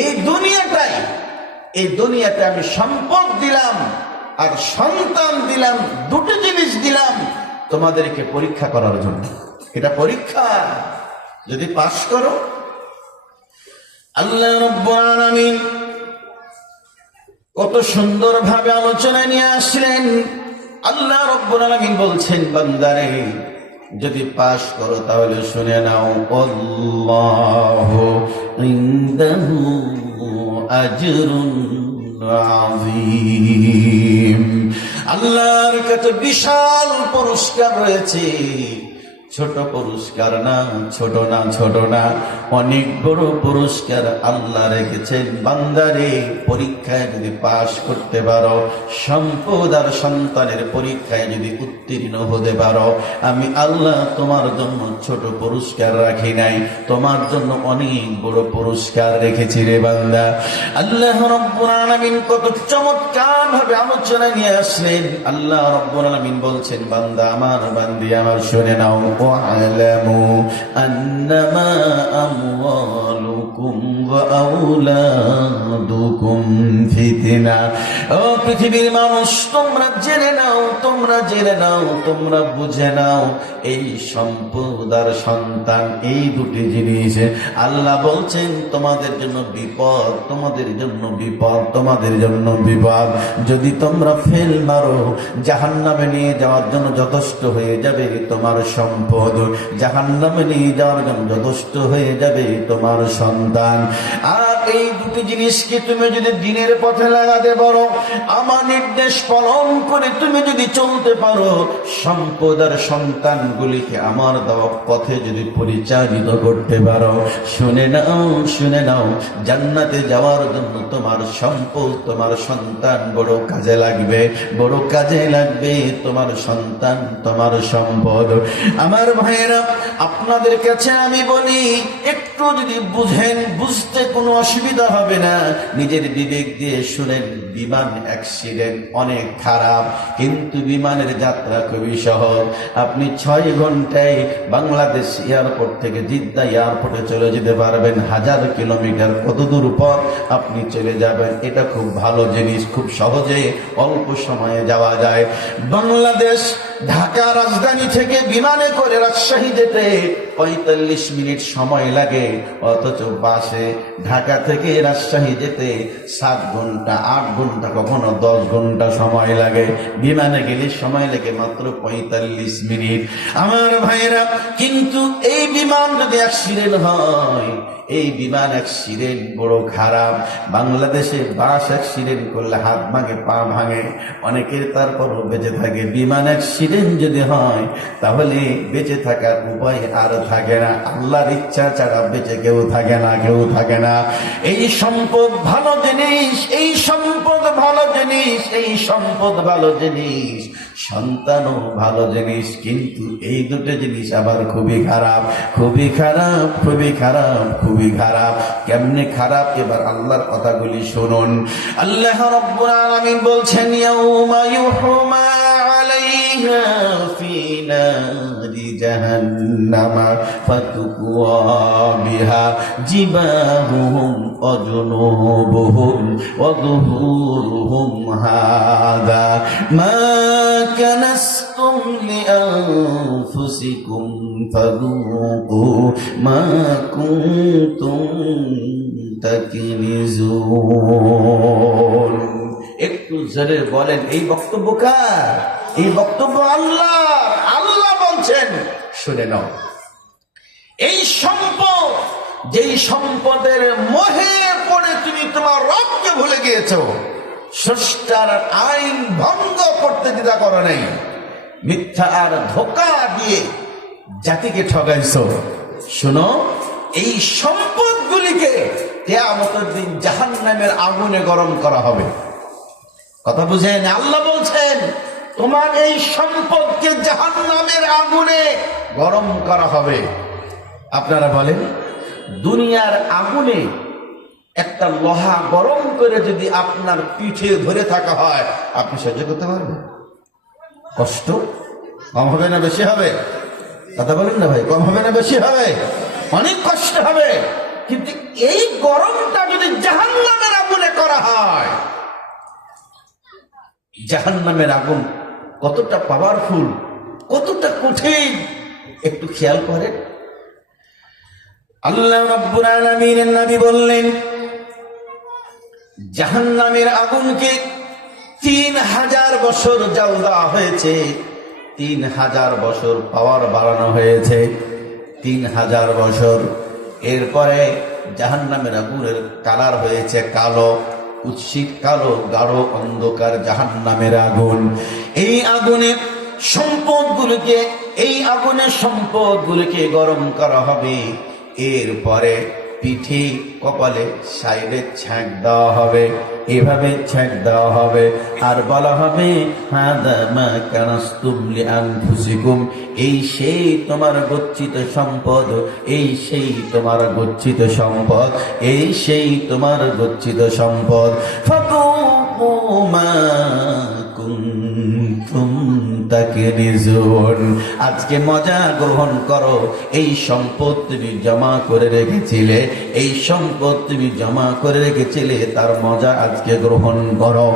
এই দুনিয়াতে আমি সম্পদ দিলাম আর সন্তান দিলাম, দুটো জিনিস দিলাম তোমাদেরকে পরীক্ষা করার জন্য। এটা পরীক্ষা, যদি পাস করো। আল্লাহ রাব্বুল আলামিন কত সুন্দর ভাবে আলোচনা নিয়ে আসলেন। আল্লাহ রাব্বুল আলামিন বলছেন বান্দারে যদি পাস করো তাহলে শুনে নাও, আল্লাহু ইনদাহু আজরুন আযীম, আল্লাহর কাছে বিশাল পুরস্কার রয়েছে। ছোট পুরস্কার না, ছোট না, অনেক বড় পুরস্কার আল্লাহ রেখেছেন। বান্দারে পরীক্ষায় যদি পাশ করতে পারো, সম্পদ আর সন্তানের পরীক্ষায় যদি উত্তীর্ণ হতে পারো, আমি আল্লাহ তোমার জন্য ছোট পুরস্কার রাখি নাই, তোমার জন্য অনেক বড় পুরস্কার রেখেছি রে বান্দা। আল্লাহ রাব্বুল আলামিন কত চমৎকার ভাবে আলোচনা নিয়ে আসলেন। আল্লাহ রাব্বুল আলামিন বলছেন বান্দা আমার, বান্দি আমার শুনে নাও, واعلموا أنما أموالكم وأولادكم فتنة। ও পৃথিবীর মানুষ তোমরা জেনে নাও, তোমরা বুঝে নাও, এই সম্পদ আর সন্তান এই দুটি জিনিস আল্লাহ বলছেন তোমাদের জন্য বিপদ, তোমাদের জন্য বিপদ। যদি তোমরা ফেল মারো জাহান্নামে নিয়ে যাওয়ার জন্য যথেষ্ট হয়ে যাবে তোমার সম্পদ, জাহান্নামে নিয়ে যাওয়ার জন্য যথেষ্ট হয়ে যাবে তোমার সন্তান। আর এই দুটি জিনিসকে তুমি যদি দিনের পথে লাগাতে পারো, আমার নির্দেশ পালন করে তুমি যদি চলতে পারো, সম্পদ আর সন্তানগুলিকে আমার দেওয়া পথে যদি পরিচালিত করতে পারো, শুনে নাও জান্নাতে যাওয়ার জন্য তোমার সম্পদ, তোমার সন্তান বড় কাজে লাগবে, বড় কাজে লাগবে তোমার সন্তান, তোমার সম্পদ। আমার ভাইয়েরা, আপনাদের কাছে আমি বলি, একটু যদি বুঝেন, বুঝতে কোনো অসুবিধা হবে না, নিজের বিবেক দিয়ে শুনেন। বিমান অ্যাক্সিডেন্ট অনেক খারাপ, কিন্তু বিমানের যাত্রা খুবই সহজ। আপনি 6 ঘন্টায় বাংলাদেশ এয়ারপোর্ট থেকে জিদ্দা এয়ারপোর্টে চলে যেতে পারবেন। 1000 কিলোমিটার কত দূর পর আপনি চলে যাবেন। এটা খুব ভালো জিনিস, খুব সহজে অল্প সময়ে যাওয়া যায়। বাংলাদেশ ঢাকা রাজধানী থেকে বিমানে করে রাজশাহী যেতে 45 মিনিট সময় লাগে, অথচ বাসে ঢাকা থেকে রাজশাহী যেতে 7 ঘন্টা, 8 ঘন্টা, কখনো 10 ঘন্টা সময় লাগে। বিমানে গেলে সময় লাগে মাত্র 45 মিনিট। আমার ভাইয়েরা, কিন্তু এই বিমান যদি অ্যাক্সিডেন্ট হয়, এই বিমান অ্যাক্সিডেন্ট বড় খারাপ। বাংলাদেশে বাস অ্যাক্সিডেন্ট করলে হাত ভাঙে, পা ভাঙে, অনেকের তারপরও বেঁচে থাকে। বিমান অ্যাক্সিডেন্ট যদি হয়, তাহলে বেঁচে থাকার উপায় আর থাকে না। আল্লাহর ইচ্ছা ছাড়া বেঁচে কেউ থাকে না, কেউ থাকে না। এই সম্পদ ভালো জিনিস, এই সম্পদ ভালো জিনিস, এই সম্পদ ভালো জিনিস, সন্তানও ভালো জিনিস, কিন্তু এই দুটো জিনিস আবার খুবই খারাপ, খুবই খারাপ, খুবই খারাপ, খুবই খারাপ। কেমনে খারাপ? এবার আল্লাহর কথাগুলি শুনুন। আল্লাহ রাব্বুল আলামিন বলছেন, ইয়াউমা ইউহমা আলাইহা ফি নারি জাহান্নামা ফাতুকুয়া বিহা জিবাহুহুম ওয়া জুনুবুহুম ওয়া যুহুরুহুম হাদা মা كنستم لأنفسكم فذوقوا ما كنتم تكنزون। একটু জোরে বলেন, এই বক্তব্য কার? এই বক্তব্য আল্লাহ। আল্লাহ বলছেন, শুনে নাও, এই সম্পদ, যেই সম্পদের মোহে পড়ে তুমি তোমার রবকে ভুলে গিয়েছো, স্রষ্টার আইন ভঙ্গ করতে দ্বিধা করো নাই, মিথ্যা আর ধোঁকা দিয়ে জাতিকে ঠগাইছো। শোনো, এই সম্পদগুলিকে কিয়ামতের দিন জাহান্নামের আগুনে গরম করা হবে। কথা বুঝেন? আল্লাহ বলছেন, তোমার এই সম্পদকে জাহান্নামের আগুনে গরম করা হবে। আপনারা বলেন, দুনিয়ার আগুনে একটা লোহা গরম করে যদি আপনার পিঠে ধরে থাকা হয়, আপনি সহ্য করতে পারবেন? কষ্ট কম হবে না বেশি হবে? কথা বলেন না ভাই, কম হবে না বেশি হবে? অনেক কষ্ট হবে। কিন্তু এই গরমটা যদি জাহান্নামের আগুনে করা হয়, জাহান্নামের আগুন কতটা পাওয়ারফুল, কতটা কঠিন, একটু খেয়াল করেন। আল্লাহ রাব্বুল আলামিনের নবী বললেন, জাহান্নামের আগুনকে 3000 বছর জাল দেওয়া হয়েছে, 3000 বছর পাওয়ার বাড়ানো হয়েছে, 3000 বছর। এরপরে জাহান্নামের আগুনের কালার হয়েছে কালো, কুৎসিত কালো, গাঢ় অন্ধকার জাহান্নামের আগুন। এই আগুনে সম্পদগুলোকে, এই আগুনের সম্পদগুলোকে গরম করা হবে। এরপরে পিঠে, কপালে, সাইডে ছ্যাঁক দেওয়া হবে, এভাবে ছ্যাঁক দেওয়া হবে, আর বলা হবে, হাদা মা কানাস্তুম লিআনফুসিকুম, এই সেই তোমার গচ্ছিত সম্পদ, এই সেই তোমার গচ্ছিত সম্পদ, এই সেই তোমার গচ্ছিত সম্পদ। ফাকুমু মা কুনতুম তাকনিজুন, আজকে মজা গ্রহণ করো। এই সম্পদ তুমি জমা করে রেখেছিলে, এই সম্পদ তুমি জমা করে রেখেছিলে, তার মজা আজকে গ্রহণ করো।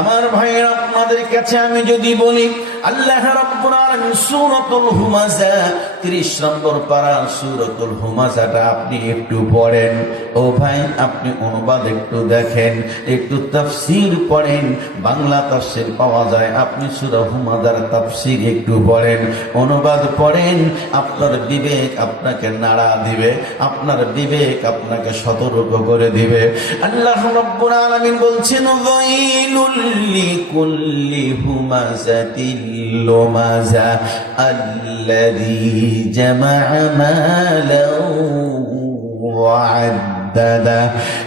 আমার ভাইয়ের, আপনাদের কাছে আমি যদি বলি, আল্লাহ রাব্বুল আলামিন সূরাতুল হুমাযা 30 নম্বর পারা সূরাতুল হুমাযাটা আপনি একটু পড়েন। ও ভাই, আপনি অনুবাদ একটু দেখেন, একটু তাফসীর পড়েন, বাংলা তাফসীর পাওয়া যায়। আপনি সূরা হুমাযার তাফসীর একটু পড়েন, অনুবাদ পড়েন। আপনার বিবেক আপনাকে নাড়া দিবে, আপনার বিবেক আপনাকে সতর্ক করে দিবে। আল্লাহ রাব্বুল আলামিন বলছেন, ওয়াইলুল লিকুল্লি হুমাযাতিল লুমাযা আল্লাযী জামা'a মালান ওয়া আদ্দাদা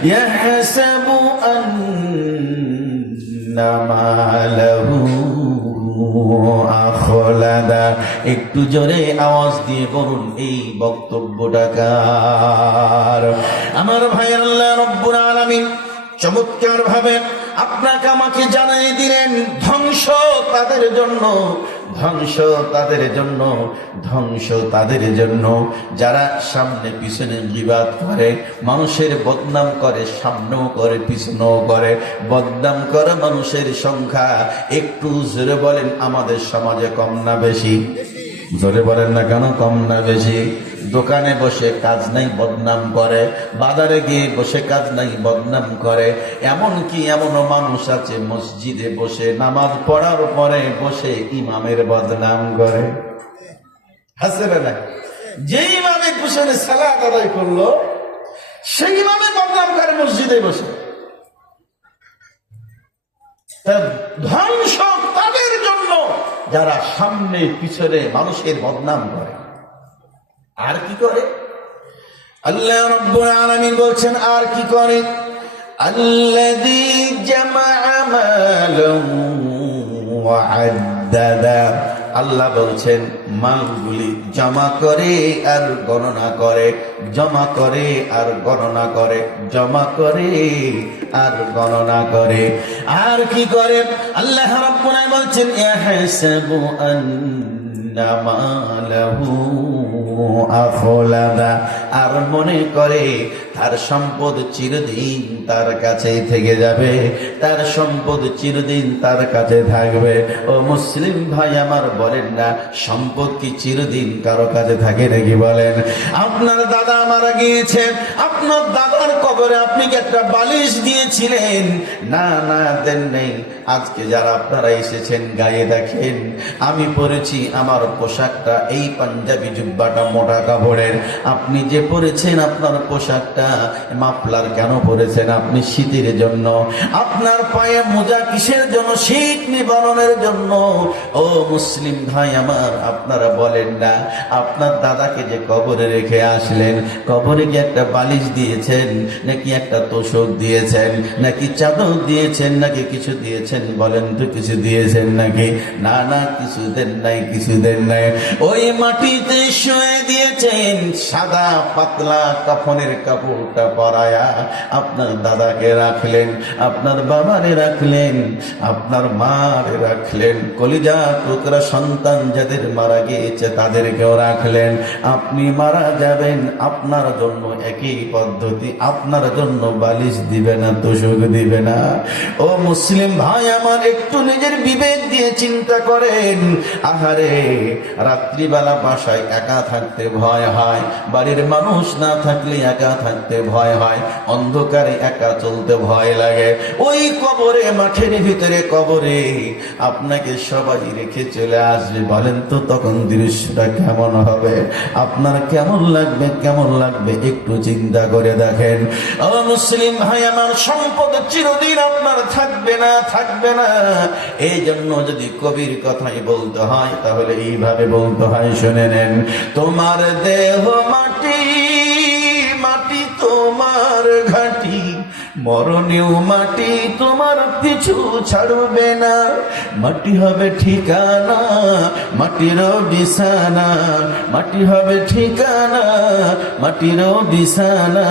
ইয়াহসাবু আন্না মালাহু আখলাদা। একটু জোরে আওয়াজ দিয়ে বলুন এই বক্তব্যটা কার? আমার ভাই, আল্লাহ রাব্বুল আলামিন চমৎকার ভাবে আপনাকে আমাকে জানিয়ে দিলেন, ধ্বংস তাদের জন্য, ধ্বংস তাদের জন্য, ধ্বংস তাদের জন্য যারা সামনে পিছনে গীবাত করে, মানুষের বদনাম করে, সামনেও করে পিছনেও করে। বদনাম করে মানুষের সংখ্যা একটু জোরে বলেন আমাদের সমাজে কম না বেশি? জোরে বলেন না কেন, কম না বেশি? দোকানে বসে কাজ নাই বদনাম করে, বাজারে গিয়ে বসে কাজ নাই বদনাম করে। এমনকি এমনও মানুষ আছে মসজিদে বসে নামাজ পড়ার পরে বসে ইমামের বদনাম করে। হাসিনা না, যে ইমামে পিছনে সালাত আদায় করলো সেই ইমামে বদনাম করে মসজিদে বসে। ধ্বংস তাদের জন্য যারা সামনে পিছনে মানুষের বদনাম করে। আর কি করে? আল্লাহ রাব্বুল আলামিন বলছেন আর কি করে? আল্লাযী জামা'a মালান ওয়া আদ্দাদা। আল্লাহ বলছেন মালগুলি জমা করে আর গণনা করে, জমা করে আর গণনা করে, জমা করে আর গণনা করে। আর কি করে? আল্লাহ রাব্বুল আলামিন বলছেন ইয়াহসাবু আন্না মালাহু আখলাদা। আর মনে করে তার সম্পদ চিরদিন তার কাছেই থেকে যাবে, তার সম্পদ চিরদিন তার কাছে থাকবে। ও মুসলিম ভাই আমার, বলেন না সম্পদ কি চিরদিন কারো কাছে থাকে নাকি? বলেন। আপনার দাদা মারা গিয়েছে, আপনার দাদার কবরে আপনি কি একটা বালিশ দিয়েছিলেন? না, না দেন নেই। আজকে যারা আপনারা এসেছেন গায়ে দেখেন আমি পরেছি আমার পোশাকটা, এই পাঞ্জাবি জুব্বাটা মোটা কাপড়ের। আপনি যে পরেছেন আপনার পোশাকটা মাফলার কেন পরেছেন? আপনি শীতের জন্য। আপনার পায়ে মোজা কিসের জন্য? শীত নিবারণের জন্য। ও মুসলিম ভাই আমার, আপনারা বলেন না আপনার দাদাকে যে কবরে রেখে আসলেন, কবরে কি একটা বালিশ দিয়েছেন নাকি একটা তোষক দিয়েছেন নাকি চাদর দিয়েছেন নাকি কিছু দিয়েছেন? বলেন তো কিছু দিয়েছেন নাকি? না, না কিছু দেন নাই, কিছু দেন নাই। ওই মাটিতে শুয়ে দিয়েছেন, সাদা পাতলা কাফনের কাপড়টা পরায়া আপনার দাদাকে রাখলেন, আপনার বাবারে রাখলেন, আপনার মারে রাখলেন, কলিজা টুকরা সন্তান যাদের মারা গিয়েছে তাদেরকেও রাখলেন। আপনি মারা যাবেন, আপনার জন্য একই পদ্ধতি, আপনার জন্য বালিশ দিবে না, তোষক দিবে না। ও মুসলিম ভাই আমার, একটু নিজের বিবেক দিয়ে চিন্তা করেন। আহারে, রাত্রিবেলা বাসায় একা থাকতে ভয় হয়, বাড়ির মানুষ না থাকলে একা থাকতে ভয় হয়, অন্ধকারে একা চলতে ভয় লাগে। ওই কবরে, মাঠের ভিতরে কবরে আপনাকে সবাই রেখে চলে আসবে। বলেন তো তখন দৃশ্যটা কেমন হবে? আপনার কেমন লাগবে? কেমন লাগবে একটু চিন্তা করে দেখেন। ও মুসলিম ভাই আমার, সম্পদ চিরদিন আপনার থাকবে না, থাকবে না। এই জন্য যদি কবির কথাই বলতে হয় তাহলে এইভাবে বলতে হয়, শুনে নেন। তোমার দেহ মাটি, মাটি তোমার ঘাটি, মরণেও মাটি তোমার পিছু ছাড়বে না। মাটি হবে ঠিকানা, মাটিরও বিছানা, মাটি হবে ঠিকানা, মাটিরও বিছানা,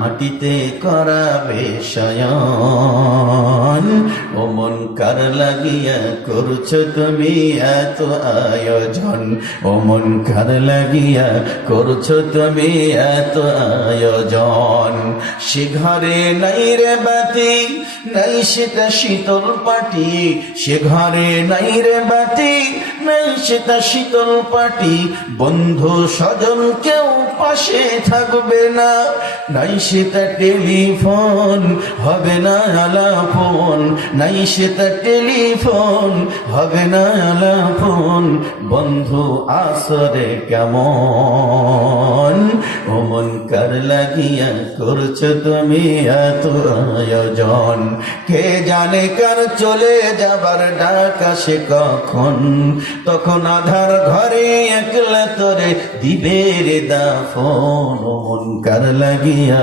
মাটিতে করাবে শয়ন। ও মন কার লাগিয়া করছো তুমি এত আয়োজন, ও মন কার লাগিয়া করছো তুমি এত আয়োজন। সে ঘরে নাই রে বাতি, নাই সেটা শীতল পাটি, সে ঘরে নাই রে বাতি, নাই সেটা শীতল পাটি, বন্ধু স্বজন কেউ পাশে থাকবে না, নাই সেটা টেলিফোন হবে না আলাপন, নাই সেটা টেলিফোন হবে না আলাপন, বন্ধু আসরে কেমন, ও মন কার লাগিয়া করছো তুমি এত আয়োজন। কে জানে কার চলে যাবার ডাক আসে কখন, তখন আধার ঘরে একলা তোরে দিবে রে দাফন, ও মন কার লাগিয়া,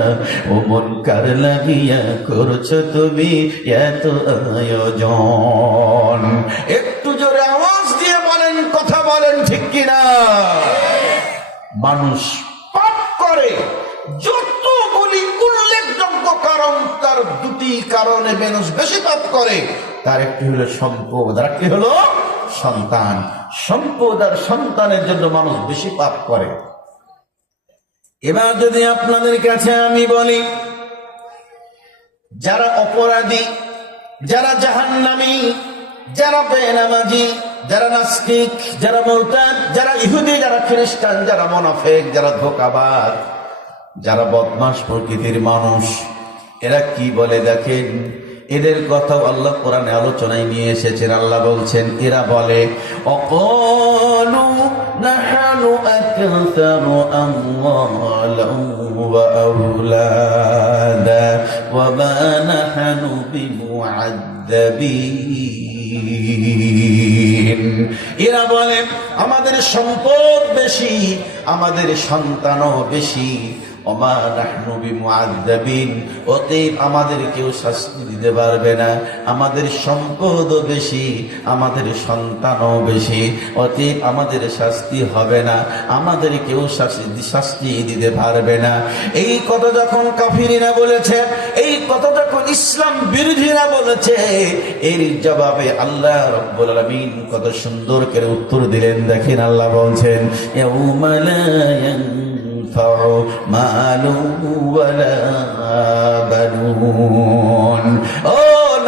ও মন কার লাগিয়া করছো তুমি এত আয়োজন। একটু জোরে আওয়াজ দিয়ে বলেন, কথা বলেন ঠিক কিনা? মানুষ পাপ করে যতগুলি উল্লেখযোগ্য কারণ, তার দুটি কারণে মানুষ বেশি পাপ করে। তার একটি হলো সম্পদ, আর একটি হলো সন্তান। সম্পদ আর সন্তানের জন্য মানুষ বেশি পাপ করে। এবার যদি আপনাদের কাছে আমি বলি, যারা অপরাধী, যারা জাহান্নামী, যারা বেনামাজি, যারা নাস্তিক, যারা মুরতাদ, যারা ইহুদি, যারা খ্রিস্টান, যারা মুনাফিক, যারা ধোঁকাবাজ, যারা বদমাশ প্রকৃতির মানুষ, এরা কি বলে দেখেন? এদের কথাও আল্লাহ কোরআনে আলোচনায় নিয়ে এসেছেন। আল্লাহ বলছেন, এরা বলে অকালু নাহনু আকসারু আমওয়ালান ওয়া আওলাদা ওয়া মা নাহনু বিমুআদ্দাবিন। এরা বলে আমাদের সম্পদ বেশি, আমাদের সন্তানও বেশি, ওমা নাহনু বিমুআদ্দাবিন, অতএব আমাদের কেউ শাস্তি দিতে পারবে না। আমাদের সম্পদও বেশি, আমাদের সন্তানও বেশি, অতএব আমাদের শাস্তি হবে না, আমাদের কেউ শাস্তি দিতে পারবে না। এই কথা যখন কাফিরিরা বলেছে, এই কথা যখন ইসলাম বিরোধীরা বলেছে, এর জবাবে আল্লাহ রাব্বুল আলামিন কত সুন্দর করে উত্তর দিলেন। দেখেন আল্লাহ বলছেন, ইয়াউমা লা ইয়ানফাউ মালু ওয়ালা বানুন। ও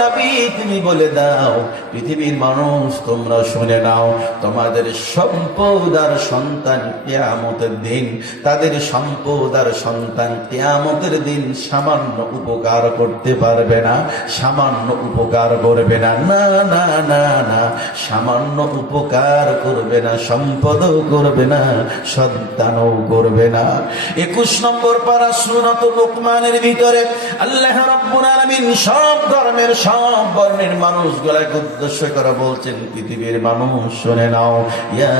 নবী, তুমি বলে দাও, পৃথিবীর মানুষ তোমরা শুনে নাও, তোমাদের সম্পদ আর সন্তান কিয়ামতের দিন, তাদের সম্পদ আর সন্তান কিয়ামতের দিন সামান্য উপকার করতে পারবে না, সামান্য উপকার করবে না, না না না না, সামান্য উপকার করবে না, সম্পদও করবে না, সন্তানও করবে না। 21 নম্বর পারা সূরাতুল লুকমানের ভিতরে আল্লাহ রাব্বুল আলামিন সব ধর্মের, সব বর্ণের মানুষগুলোকে উদ্দেশ্য করে বলছেন, পৃথিবীর মানুষ শুনে নাও, ইয়া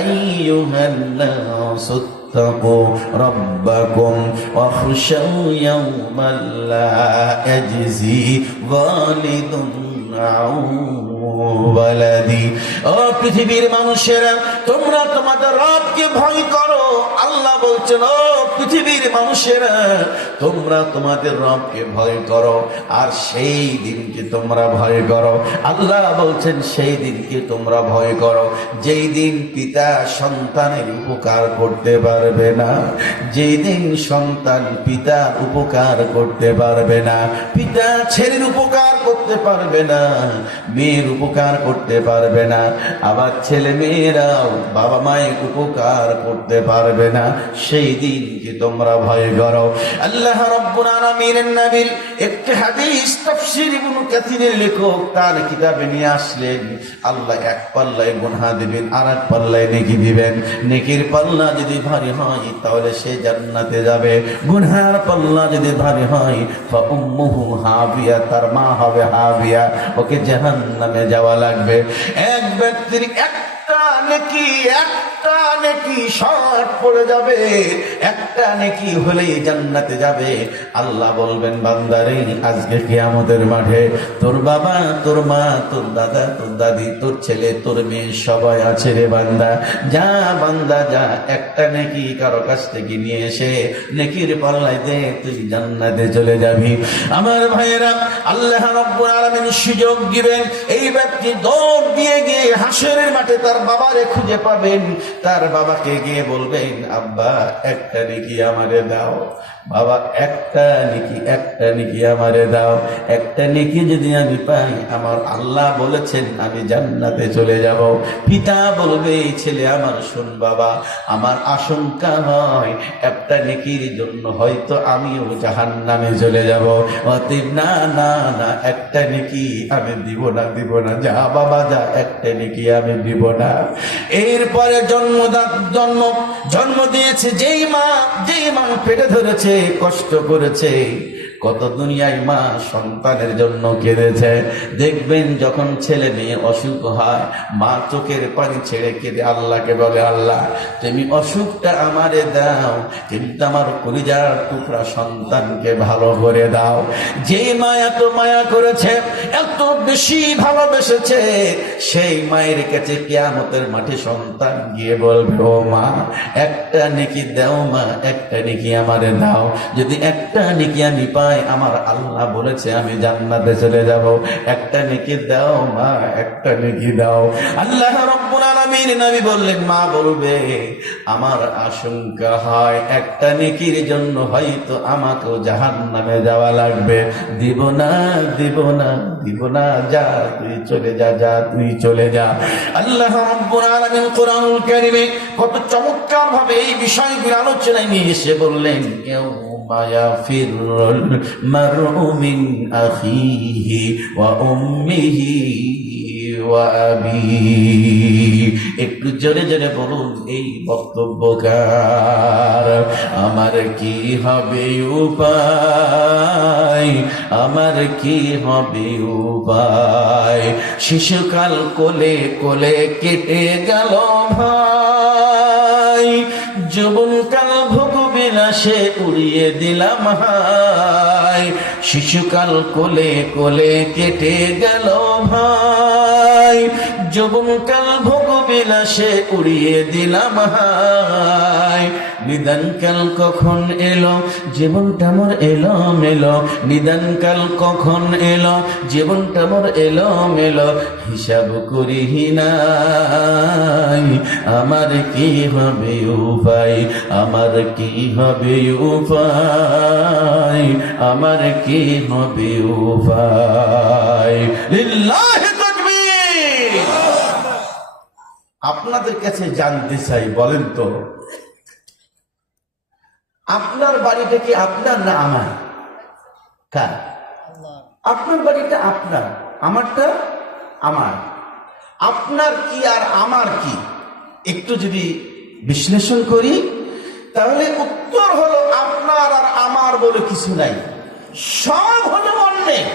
আইয়ুহান নাস ইত্তাকু রাব্বাকুম ওয়াখশাউ ইয়াওমান লা ইয়াজজি ওয়ালিদুন আন ওয়ালাদি। ও পৃথিবীর মানুষেরা, তোমরা তোমাদের রবকে ভয় করো। আল্লাহ বলছেন, ও পৃথিবীর মানুষেরা, তোমরা তোমাদের রবকে ভয় করো, আর সেই দিনকে তোমরা ভয় করো। আল্লাহ বলছেন, সেই দিনকে তোমরা ভয় করো যেই দিন পিতা সন্তানের উপকার করতে পারবে না, যেই দিন সন্তান পিতার উপকার করতে পারবে না, পিতা ছেলের উপকার করতে পারবে না, মেয়ের উপকার করতে পারবে না, আবার ছেলে মেয়েরাও বাবা মায়ের উপকার করতে পারবে না, সেই দিনকে তোমরা ভয় করো। আল্লাহ রাব্বুল আলামিনের নবীর একটি হাদিস তাফসীর ইবনে কাসিরের লেখক তার কিতাবে নিয়ে আসলেন। আল্লাহ এক পাল্লায় গুনাহ দিবেন, আর এক পাল্লায় নেকি দিবেন। নেকির পাল্লা যদি ভারী হয় তাহলে সে জান্নাতে যাবে, গুনাহের পাল্লা যদি ভারী হয় ফা উম্মুহু হাবিয়া, তার মা হবে হাবিয়া, ওকে জাহান্নামে যাওয়া লাগবে। এক ব্যক্তির একটা নেকি, একটা একটা নেকি শর্ট পড়ে যাবে, একটা নেকি হলেই জান্নাতে যাবে। আল্লাহ বলবেন বান্দারে আজকে কিয়ামতের মাঠে তোর বাবা, তোর মা, তোর দাদা, তোর দাদি, তোর ছেলে, তোর মেয়ে সবাই আছে রে বান্দা। যা বান্দা যা, একটা নেকি কারো কাছ থেকে নিয়ে এসে নেকির পাল্লায় দে, তুই জান্নাতে চলে যাবি। আমার ভাইয়েরা, আল্লাহ রাব্বুল আলামিন সুযোগ দিবেন, এই ব্যক্তি দৌড় দিয়ে গিয়ে হাসরের মাঠে তার বাবারে খুঁজে পাবেন। তার বাবাকে গিয়ে বলবেন আব্বা একটা নেকি আমারে দাও, বাবা একটা নেকি আমারে দাও। একটা নেকি যদি আমি পাই, আমার আল্লাহ বলেছেন আমি জান্নাতে চলে যাব। পিতা বলবে ছেলে আমার শোন বাবা, আমার আশঙ্কা হয় একটা নেকির জন্য হয়তো আমিও জাহান্নামে চলে যাব। অতএব না না না, একটা নেকি আমি দিব না, যা বাবা যা, একটা নেকি আমি দিব না। এরপরে জন্ম দিয়েছে যেই মা পেটে ধরেছে, কষ্ট করেছে, কত দুনিয়ায় মা সন্তানের জন্য কেঁদেছে। দেখবেন যখন ছেলে মেয়ে অসুখ হয়, মা চোখের পানি ছেড়ে কেঁদে আল্লাহকে বলে আল্লাহ তুমি অসুখটা আমারে দাও, কিন্তু আমার কলিজার টুকরা সন্তানকে ভালো করে দাও। যে মা এত মায়া করেছে, এত বেশি ভালোবেসেছে, সেই মায়ের কাছে কিয়ামতের মাঠে সন্তান গিয়ে বলবে ও মা একটা নেকি দাও, মা একটা নেকি আমারে দাও। যদি একটা নেকি আমি পাই, আমার আল্লাহ বলেছে আমি জান্নাতে চলে যাব। একটা নেকি দাও মা, একটা নেকি দাও। আল্লাহ রাব্বুল আলামিন নবী বললেন, মা বলবে আমার আশঙ্কা হয় একটা নেকির জন্য হয়তো আমাকেও জাহান্নামে যাওয়া লাগবে। দিব না, যা তুই চলে যা, তুই চলে যা। আল্লাহ রাব্বুল আলামিন কোরআনুল কারীমে কত চমৎকার ভাবে এই বিষয়গুলো আলোচনায় নিয়ে এসে বললেন ইয়াফিরুল মারউ মিন আখিহি ওয়া উম্মিহি ওয়া আবিহি। একটু জোরে জোরে বলুন এই বক্তব্যকার। আমার কি হবে উপায়, আমার কি হবে উপায়, শিশুকাল কোলে কোলে কেটে গেল ভাই, যৌবনকাল ভোগ বিলাসে উড়িয়ে দিলাম হায়, শিশুকাল কোলে কোলে কেটে গেল ভাই, যৌবনকাল ভোগ বিলাসে উড়িয়ে দিলাম হায়। নিদানকাল কখন এলো, জীবনটা মোর এলো মেলো, নিদানকাল কখন এলো, জীবনটা মোর এলো মেলো, হিসাব করিহি নাই, আমার কি হবে উপায়, আমার কি হবে উপায়, আমার কি হবে উপায়। লিল্লাহি তাকবীর। আপনাদের কাছে জানতে চাই, বলেন তো আপনার বাড়িটা কি আপনার না আমার? কার? আপনার বাড়িটা আপনার, আমারটা আমার। আপনার কি আর আমার কি একটু যদি বিশ্লেষণ করি, তাহলে উত্তর হলো আপনার আর আমার বলে কিছু নাই, সব হলো অন্যের।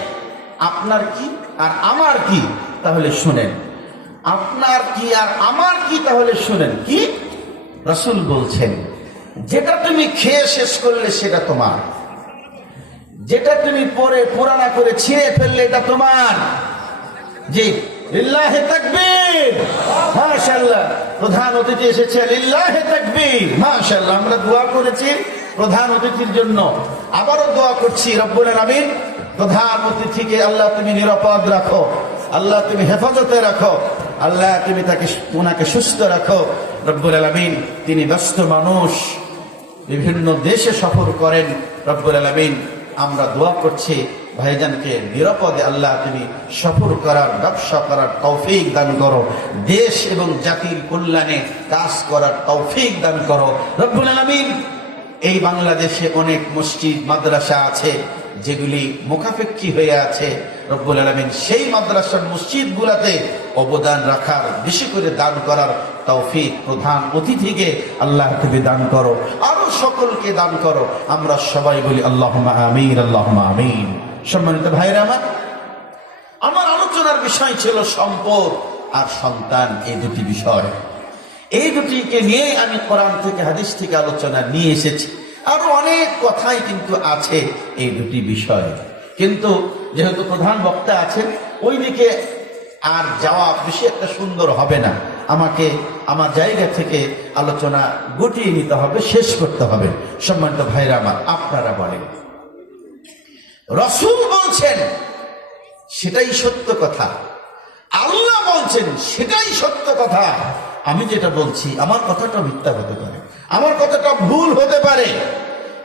আপনার কি আর আমার কি, তাহলে শুনেন। আপনার কি আর আমার কি, তাহলে শুনেন। কি রাসূল বলছেন, যেটা তুমি খেয়ে শেষ করলে সেটা তোমার, যেটা তুমি পরে পুরানা করে ছিঁড়ে ফেললে এটা তোমার। জি, লিল্লাহি তাকবীর, মাশাআল্লাহ। প্রধান অতিথি এসেছে, লিল্লাহি তাকবীর, মাশাআল্লাহ। আমরা দোয়া করেছি প্রধান অতিথির জন্য, আবারও দোয়া করছি রব্বুল আলামিন প্রধান অতিথিকে আল্লাহ তুমি নিরাপদ রাখো, আল্লাহ তুমি হেফাজতে রাখো, আল্লাহ তুমি ওনাকে সুস্থ রাখো রব্বুল আলামিন। তিনি ব্যস্ত মানুষ, বিভিন্ন দেশে সফর করেন রব্বুল আলামিন। আমরা দোয়া করছি ভাইজানকে নিরাপদে আল্লাহ তুমি সফর করার, ব্যবসা করার তৌফিক দান করো, দেশ এবং জাতির কল্যাণে কাজ করার তৌফিক দান করো রব্বুল আলামিন। এই বাংলাদেশে অনেক মসজিদ মাদ্রাসা আছে যেগুলি মুখাপেক্ষী হয়ে আছে রব্বুল আলামিন, সেই মাদ্রাসার মসজিদ গুলাতে অবদান রাখার, বেশি করে দান করার তৌফিক প্রধান অতিথিকে আল্লাহ তুমি দান করো, আরো সকলকে দান করো। আমরা সবাই বলি আল্লাহুম্মা আমিন, আল্লাহুম্মা আমিন। সম্মানিত ভাইরা আমার আলোচনার বিষয় ছিল সম্পদ আর সন্তান, এই দুটি বিষয়। এই দুটিকে নিয়ে আমি কোরআন থেকে হাদিস থেকে আলোচনা নিয়ে এসেছি। আরো অনেক কথাই কিন্তু আছে এই দুটি বিষয়ে, কিন্তু যেহেতু প্রধান বক্তা আছেন ওইদিকে আর যাওয়া বেশি একটা সুন্দর হবে না। আমাকে আমার জায়গা থেকে আলোচনা গুটিয়ে নিতে হবে, শেষ করতে হবে। সম্মানিত ভাইরা আমার, আপনারা বলেন রাসূল বলছেন সেটাই সত্য কথা, আল্লাহ বলছেন সেটাই সত্য কথা, আমি যেটা বলছি আমার কথাটা মিথ্যা হতে পারে, আমার কথাটা ভুল হতে পারে,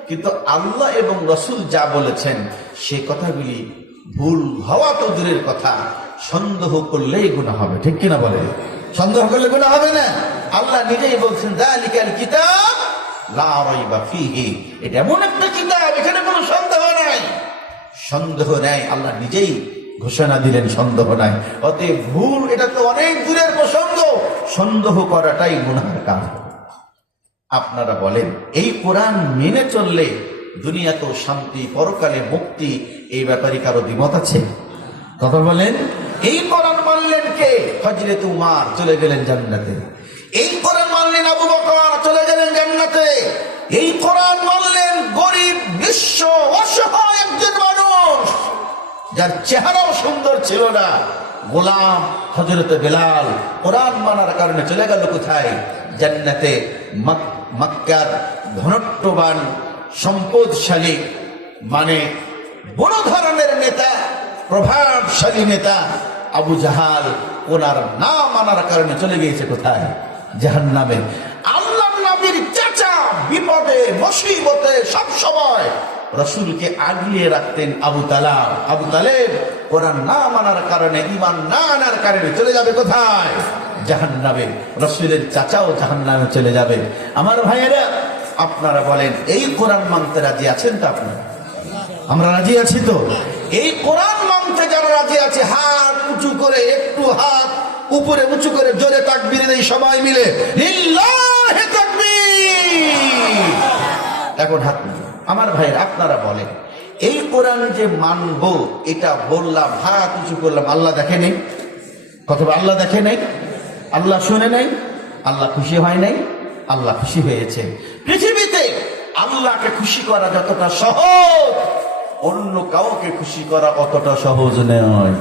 কিন্তু আল্লাহ এবং রাসূল যা বলেছেন সে কথাগুলি ভুল হওয়া তো দূরের কথা, সন্দেহ করলেই গুনাহ হবে। ঠিক কিনা বলে? সন্দেহ করলে গুনাহ হবে না? আল্লাহ নিজেই বলছেন যালিকাল কিতাব লা রাইবা ফীহি, এটা এমন একটা কিতাব এখানে কোনো সন্দেহ নাই। সন্দেহ নাই, আল্লাহ নিজেই ঘোষণা দিলেন সন্দেহ নাই। অতএব ভুল এটা তো অনেক দূরের প্রসঙ্গ, সন্দেহ করাটাই গুনাহের কাজ। আপনারা বলেন এই কোরআন মেনে চললে দুনিয়াতেও শান্তি, পরকালে মুক্তি, এই ব্যাপারে কারো দ্বিমত আছে? কথা বলেন। এই কোরআন মানলেন কে? হযরত উমর চলে গেলেন জান্নাতে। এই কোরআন মানলেন আবু বকর, চলে গেলেন জান্নাতে। এই কোরআন মানলেন গরিব, নিঃস্ব, অসহায় একজন মানুষ যার চেহারাও সুন্দর ছিল না, গোলাম হযরত বেলাল, কোরআন মানার কারণে চলে গেল কোথায়? জান্নাতে। মক্কার ধনট্টবান, সম্পদশালী, মানে বড় ধরনের নেতা, প্রভাবশালী নেতা আবু জাহাল, ওনার না মানার কারণে চলে গিয়েছে কোথায়? জাহান্নামে। আল্লাহর নবীর চাচা বিপদে মুসিবতে সব সময় রাসূলকে আগলিয়ে রাখতেন আবু তালেব কোরআন না মানার কারণে, ঈমান না আনার কারণে চলে যাবে কোথায়? জাহান্নামে। রাসূলের চাচাও জাহান্নামে চলে যাবে। আমার ভাইয়েরা, আপনারা বলেন এই কোরআন মানতে রাজি আছেন তো? আপনারা? আমরা রাজি আছি তো? এই কোরআন মানতে যারা রাজি আছে হাত উঁচু করে, একটু হাত উপরে উঁচু করে জোরে তাকবীর দেই সবাই মিলে, লিল্লাহি তাকবীর। এখন হাত উঁচু। আমার ভাইয়েরা, আপনারা বলেন এই কোরআন যে মানবো এটা বললাম, হাত উঁচু করলাম, আল্লাহ দেখে নেই? অথবা আল্লাহ দেখে নাই? আল্লাহ শুনে নাই? আল্লাহ খুশি হয় নাই? আল্লাহ খুশি হয়েছে। পৃথিবীতে আল্লাহকে খুশি করা যতটা সহজ, অন্য কাউকে খুশি করা অতটা সহজ নয়।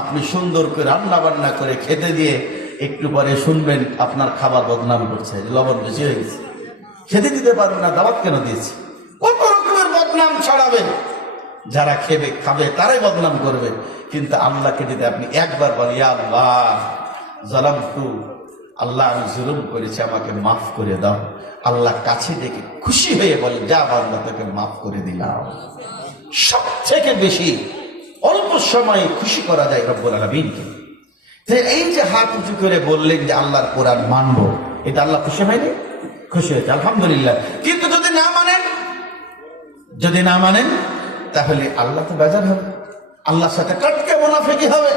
আপনি সুন্দর করে রান্না বান্না করে খেতে দিয়ে একটু পরে শুনবেন আপনার খাবার বদনাম করছে, লবণ বেশি হয়ে গেছে, খেতে দিতে পারবেন না, দাওয়াত কেন দিয়েছে, কত রকমের বদনাম ছড়াবেন। যারা খাবে তারাই বদনাম করবে। কিন্তু আল্লাহকে যদি আপনি একবার বলেন ইয়া আল্লাহ যালামতু, আল্লাহ আমি জুলুম করেছি, আমাকে মাফ করে দাও, আল্লাহ কাছে ডেকে খুশি হয়ে বলে যা বান্দা তোকে মাফ করে দিলাম। সবথেকে বেশি অল্প সময়ে খুশি করা যায় রব্বুল আলামিনকে। এই যে হাত উঁচু করে বললেন যে আল্লাহর কোরআন মানবো, এটা আল্লাহ খুশি হয়নি? খুশি হয়েছে, আলহামদুলিল্লাহ। কিন্তু যদি না মানেন তাহলে আল্লাহ তো বেজার হবে, আল্লাহর সাথে টাটকা মুনাফিকি হবে।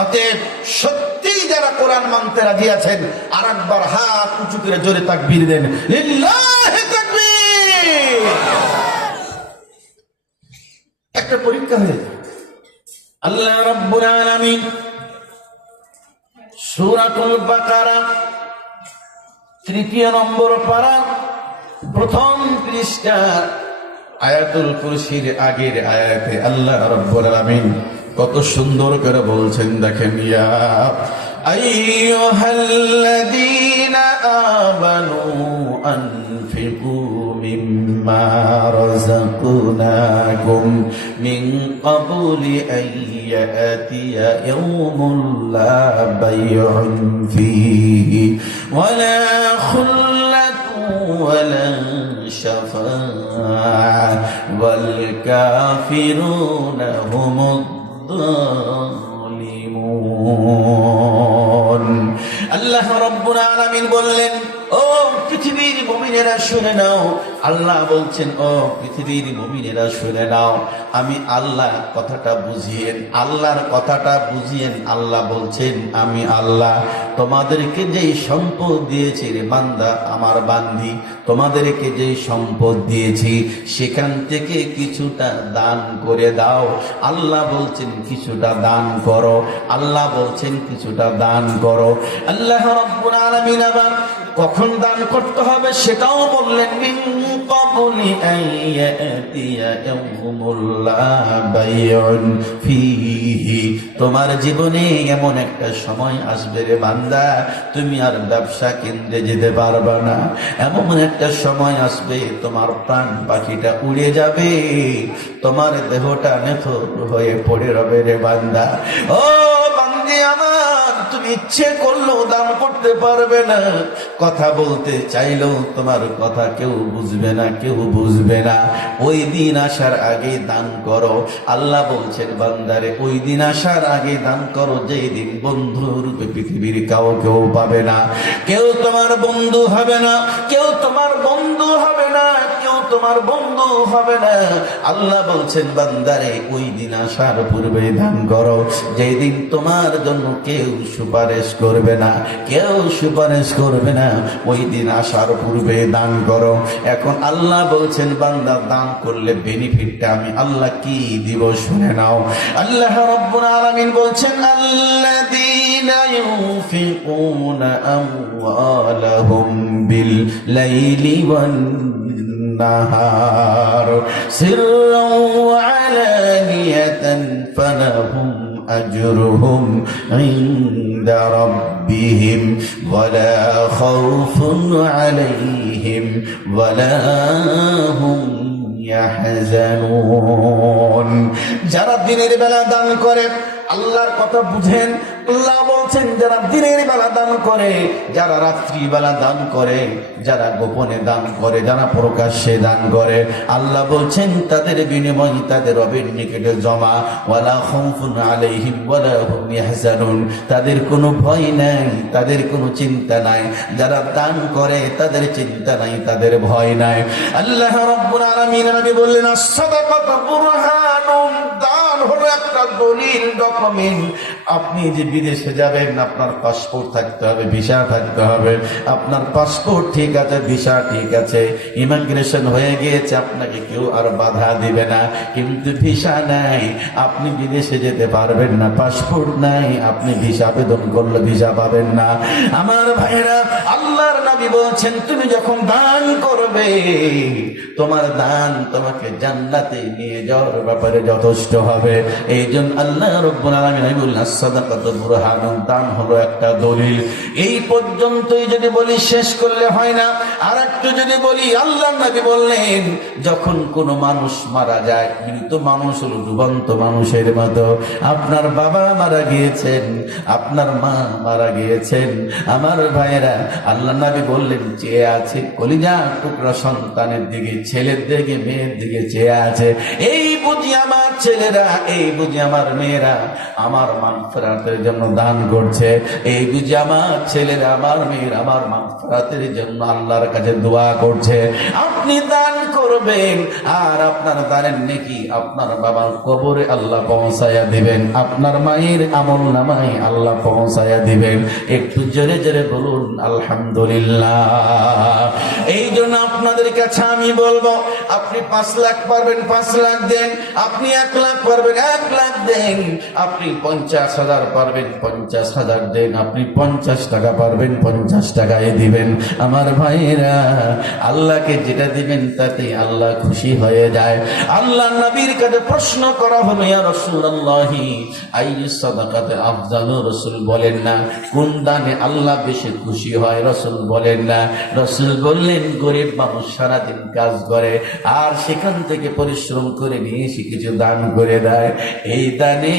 অতএব সত্যি যারা কোরআন মানতে রাজি আছেন আর একবার হাত উঁচু করে জোরে তাকবীর দেন, লিল্লাহি তাকবীর। একটা পরীক্ষা হয়েছে। আল্লাহ রাব্বুল আলামিন সূরাতুল বাকারা 3 নম্বর পারা 1ম পৃষ্ঠা আয়াতুল কুরসির আগের আয়াতে আল্লাহ রাব্বুল আলামিন কত সুন্দর করে বলছেন, দেখেন, ইয়া আইয়ুহাল্লাযীনা আমানু আনফিকু মিম্মা রাযাকনাকুম মিন ক্বাবলি আন ইয়াতিয়া ইয়াওমুন লা বাই'উন ফীহি ওয়ালা খুল্লাতুন ওয়ালা শাফাআহ ওয়াল কাফিরুনা হুমুদ আল্লাহ রাব্বুল আলামিন বললেন, ও পৃথিবীর মুমিনেরা শুনে নাও, আল্লাহ বলছেন ও পৃথিবীর মুমিনেরা শুনে নাও, আমি আল্লাহ কথাটা বুঝিয়েন, আল্লাহর কথাটা বুঝিয়েন। আল্লাহ বলছেন আমি আল্লাহ তোমাদেরকে যেই সম্পদ দিয়েছি রে বান্দা আমার বান্দি, তোমাদেরকে যেই সম্পদ দিয়েছি সেখান থেকে কিছুটা দান করে দাও। আল্লাহ বলছেন কিছুটা দান করো, আল্লাহ বলছেন কিছুটা দান করো। আল্লাহ রাব্বুল আলামিন আবার কখন দান করতে হবে সেটাও বললেন, মিন ক্বাবলি আন ইয়াতিয়া ইয়াউমুল লা বাইউন ফীহি, তোমার জীবনে এমন একটা সময় আসবে রে বান্দা, তুমি আর ব্যবসা কেন্দ্রে যেতে পারবে না। এমন একটা সময় আসবে তোমার প্রাণ পাখিটা উড়ে যাবে, তোমার দেহটা নেথর হয়ে পড়ে রবে রে বান্দা। ও বান্দি আমার, তুমি ইচ্ছে করলেও দান করতে পারবে না, কথা বলতে চাইলেও তোমার কথা কেউ বুঝবে না, কেউ বুঝবে না। ওই দিন আসার আগে দান করো। আল্লাহ বলছেন বান্দারে ওই দিন আসার আগে দান করো, যেই দিন বন্ধু রূপে পৃথিবীর কেউ পাবে না, কেউ তোমার বন্ধু হবে না, কেউ তোমার বন্ধু হবে না, কেউ তোমার বন্ধু হবে না। আল্লাহ বলছেন বান্দারে ওই দিন আসার পূর্বে দান করো, যেই দিন তোমার জন্য কেউ সুপারিশ করবে না, কেউ সুপারিশ করবে না, ওই দিন আসার পূর্বে দান করো। এখন আল্লাহ বলছেন বান্দা দান করলে বেনিফিটটা আমি আল্লাহ কি দিব শুনে নাও। আল্লাহ রাব্বুল আলামিন বলছেন আল্লাযীনা ইউনফিকুনা আমওয়ালাহুম বিল লাইলি ওয়ান নাহার সিররান ওয়া আলানিয়াতান ফালাহুম أجرهم عند ربهم ولا خوف عليهم ولا هم يحزنون। যারা দিনের বেলা দান করে আল্লাহর কথা বুঝেন, আল্লাহ বলছেন যারা দিনের বেলা দান করে, যারা রাত্রি বেলা দান করে, যারা গোপনে দান করে, যারা প্রকাশ্যে দান করে, আল্লাহ বলছেন তাদের বিনিময় তাদের রবের নিকটে জমা। ওয়ালা খাউফুন আলাইহিম ওয়ালা হুম ইয়াহজানুন, তাদের কোনো ভয় নাই, তাদের কোনো চিন্তা নাই। যারা দান করে তাদের চিন্তা নাই, তাদের ভয় নাই। আল্লাহ রাব্বুল আলামিন নবী বললেন আস-সাদাকাতু বুরহানুন, দান হলো একটা দলিল, ডকুমেন্ট। আপনি যে বিদেশে যাবেন আপনার পাসপোর্ট থাকতে হবে, ভিসা থাকতে হবে। আপনার পাসপোর্ট ঠিক আছে, ভিসা ঠিক আছে, ইমিগ্রেশন হয়ে গিয়েছে, আপনাকে কেউ আর বাধা দিবে না। কিন্তু ভিসা নাই, আপনি বিদেশে যেতে পারবেন না। পাসপোর্ট নাই, আপনি ভিসা আবেদন করলে ভিসা পাবেন না। আমার ভাইরা, আল্লাহর নবী বলছেন তুমি যখন দান করবে, তোমার দান তোমাকে জান্নাতে নিয়ে যাওয়ার ব্যাপারে যথেষ্ট হবে। এই জন্য আল্লাহ রাব্বুল আলামিন বললেন সাদাকাতু বুরহানুন, দান হলো একটা দলিল। এই পর্যন্তই যদি বলি শেষ করলে হয় না। আর একটু যদি বলি, আল্লাহর নবী বললেন যখন কোন মানুষ মারা যায়, মৃত মানুষ হলো ডুবন্ত মানুষের মতো। আপনার বাবা মারা গিয়েছেন, আপনার মা মারা গিয়েছেন, আমার ভাইয়েরা, আল্লাহর নবী বললেন চেয়ে আছে কলিজা টুকরা সন্তানের দিকে, ছেলের দিকে, মেয়ের দিকে চেয়ে আছে। এই বুঝি আমার ছেলেরা, এই বুঝি আমার মেয়েরা আমার মাগফিরাতের জন্য দান করছে, এই বুঝি আমার ছেলেরা, আমার মেয়েরা আমার মাগফিরাতের জন্য আল্লাহর কাছে দোয়া করছে। আপনি দান করবেন, আর আপনার দানের নেকি আপনার বাবার কবরে আল্লাহ পৌঁছায়া দিবেন, আপনার মায়ের আমলনামায় আল্লাহ পৌঁছায়া দিবেন। একটু জোরে জোরে বলুন আলহামদুলিল্লাহ। এই জন্য আপনাদের কাছে আমি বলবো, আপনি 5 লাখ পারবেন 5 লাখ দেন, আপনি 1 লাখ পারবেন 1 লাখ দেন, আপনি 50,000 পারবেন 50,000 দেন, আপনি 50 টাকা পারবেন 50 টাকায় দিবেন। আমার ভাইরা, আল্লাহকে যেটা দিবেন তাতে আল্লাহ খুশি হয়ে যায়। আল্লাহ নবীর কাছে প্রশ্ন করা হলো, ইয়া রাসূলুল্লাহি আইয়ুস সাদাকাতি আফজালু, রাসূল বলেন না কোন দানে আল্লাহ বেশি খুশি হয়, রাসূল বলেন না। রাসূল বললেন গরিব মানুষ সারাদিন কাজ করে আর সেখান থেকে পরিশ্রম করে নিয়ে এসে কিছু দান দান করে দেয়, এই দানে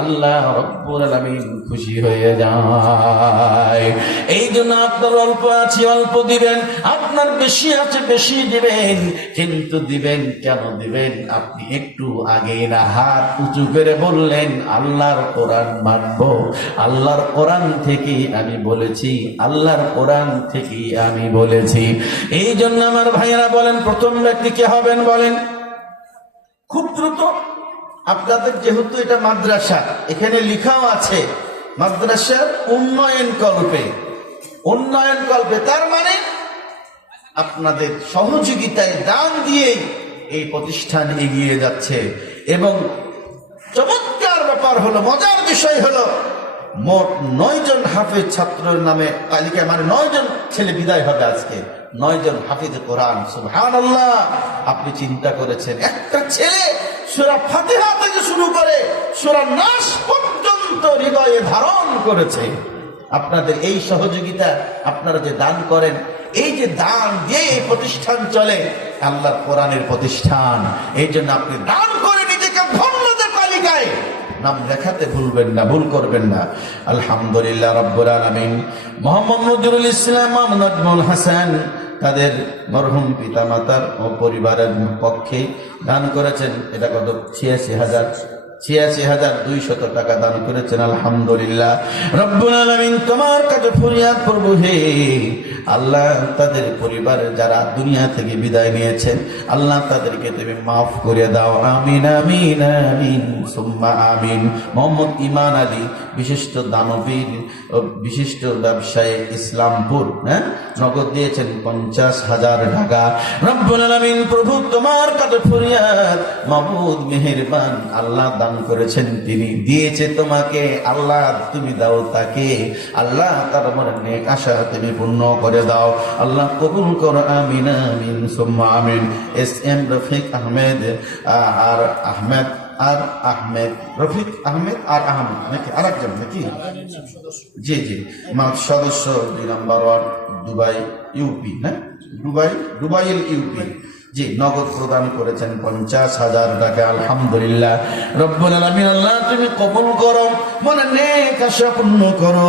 আল্লাহ রব্বুল আলামিন খুশি হয়ে যায়। এই জন্য আপনার অল্প আছে অল্প দিবেন, আপনার বেশি আছে বেশি দিবেন, কিন্তু দিবেন কেন দিবেন? আপনি একটু আগে না হাত উঁচু করে বললেন আল্লাহর কোরআন মানব, আল্লাহর কোরআন থেকে আমি বলেছি, আল্লাহর কোরআন থেকে আমি বলেছি। এই জন্য আমার ভাইয়েরা বলেন, প্রথম ব্যক্তি কে হবেন বলেন? খুব দ্রুত, আপনাদের যেহেতু এটা মাদ্রাসা, এখানে লিখাও আছে মাদ্রাসার উন্নয়ন কল্পে, উন্নয়ন কল্পে, তার মানে আপনাদের সহযোগিতায় দান দিয়ে এই প্রতিষ্ঠান এগিয়ে যাচ্ছে। এবং চমৎকার ব্যাপার হলো, মজার বিষয় হলো, মোট 9 জন হাফেজ ছাত্রের নামে তালিকায়, মানে 9 জন ছেলে বিদায় হবে আজকে, 9 জন হাফিজ কোরআন। সুবহানাল্লাহ, আপনি চিন্তা করেছেন একটা ছেলে সূরা ফাতিহা থেকে শুরু করে সূরা নাস পর্যন্ত হৃদয়ে ধারণ করেছে। আপনাদের এই সহযোগিতা, আপনারা যে দান করেন, এই যে দান দিয়ে এই প্রতিষ্ঠান চলে, আল্লাহর কোরআনের প্রতিষ্ঠান, এই জন্য আপনি দান করে নিজেকে ধন্যদের তালিকায় নাম লেখাতে ভুলবেন না, ভুল করবেন না। আলহামদুলিল্লাহ রাব্বুল আলামিন। মোহাম্মদ নজরুল ইসলাম, নাজমুল হাসান তাদের মরহুম পিতা মাতার ও পরিবারের পক্ষে দান করেছেন, এটা কত 86,200 টাকা দান করেছেন। আলহামদুলিল্লাহ রব্বুল আলামিন, তোমার কাছে ফরিয়াদ করব, হে আল্লাহ, তাদের পরিবারের যারা দুনিয়া থেকে বিদায় নিয়েছেন, আল্লাহ তাদেরকে তুমি মাফ করে দাও। আমিন আমিন আমিন সুম্মা আমিন। মোহাম্মদ ইমান আলী, বিশিষ্ট দানবীর ও বিশিষ্ট ব্যবসায়ী, ইসলামপুর, নগদ দিয়েছেন 50,000 টাকা। রব্বুল আলামিন, প্রভু তোমার কাছে ফরিয়াদ, মাবুদ মেহেরবান, আল্লাহ দান করেছেন, তিনি দিয়েছে তোমাকে, আল্লাহ তুমি দাও তাকে, আল্লাহ তার মনের নেক আশা তুমি পূর্ণ করে দাও, আল্লাহ কবুল করো। আমিন আমিন সুম্মা আমিন। এস এম রফিক আহমেদ আর আহমেদ আর আহমেদ, রফিক আহমেদ আর আহমেদ নাকি আরেকজন নাকি? জি জি, সদস্য 2 নম্বর ওয়ার্ড, দুবাই ইউপি, হ্যাঁ দুবাইল ইউপি, জি, নগদ প্রদান করেছেন 50,000 টাকা। আলহামদুলিল্লাহ রব্বুল আলামিন, আল্লাহ তুমি কবুল করো, মনে নেক আশা পূর্ণ করো।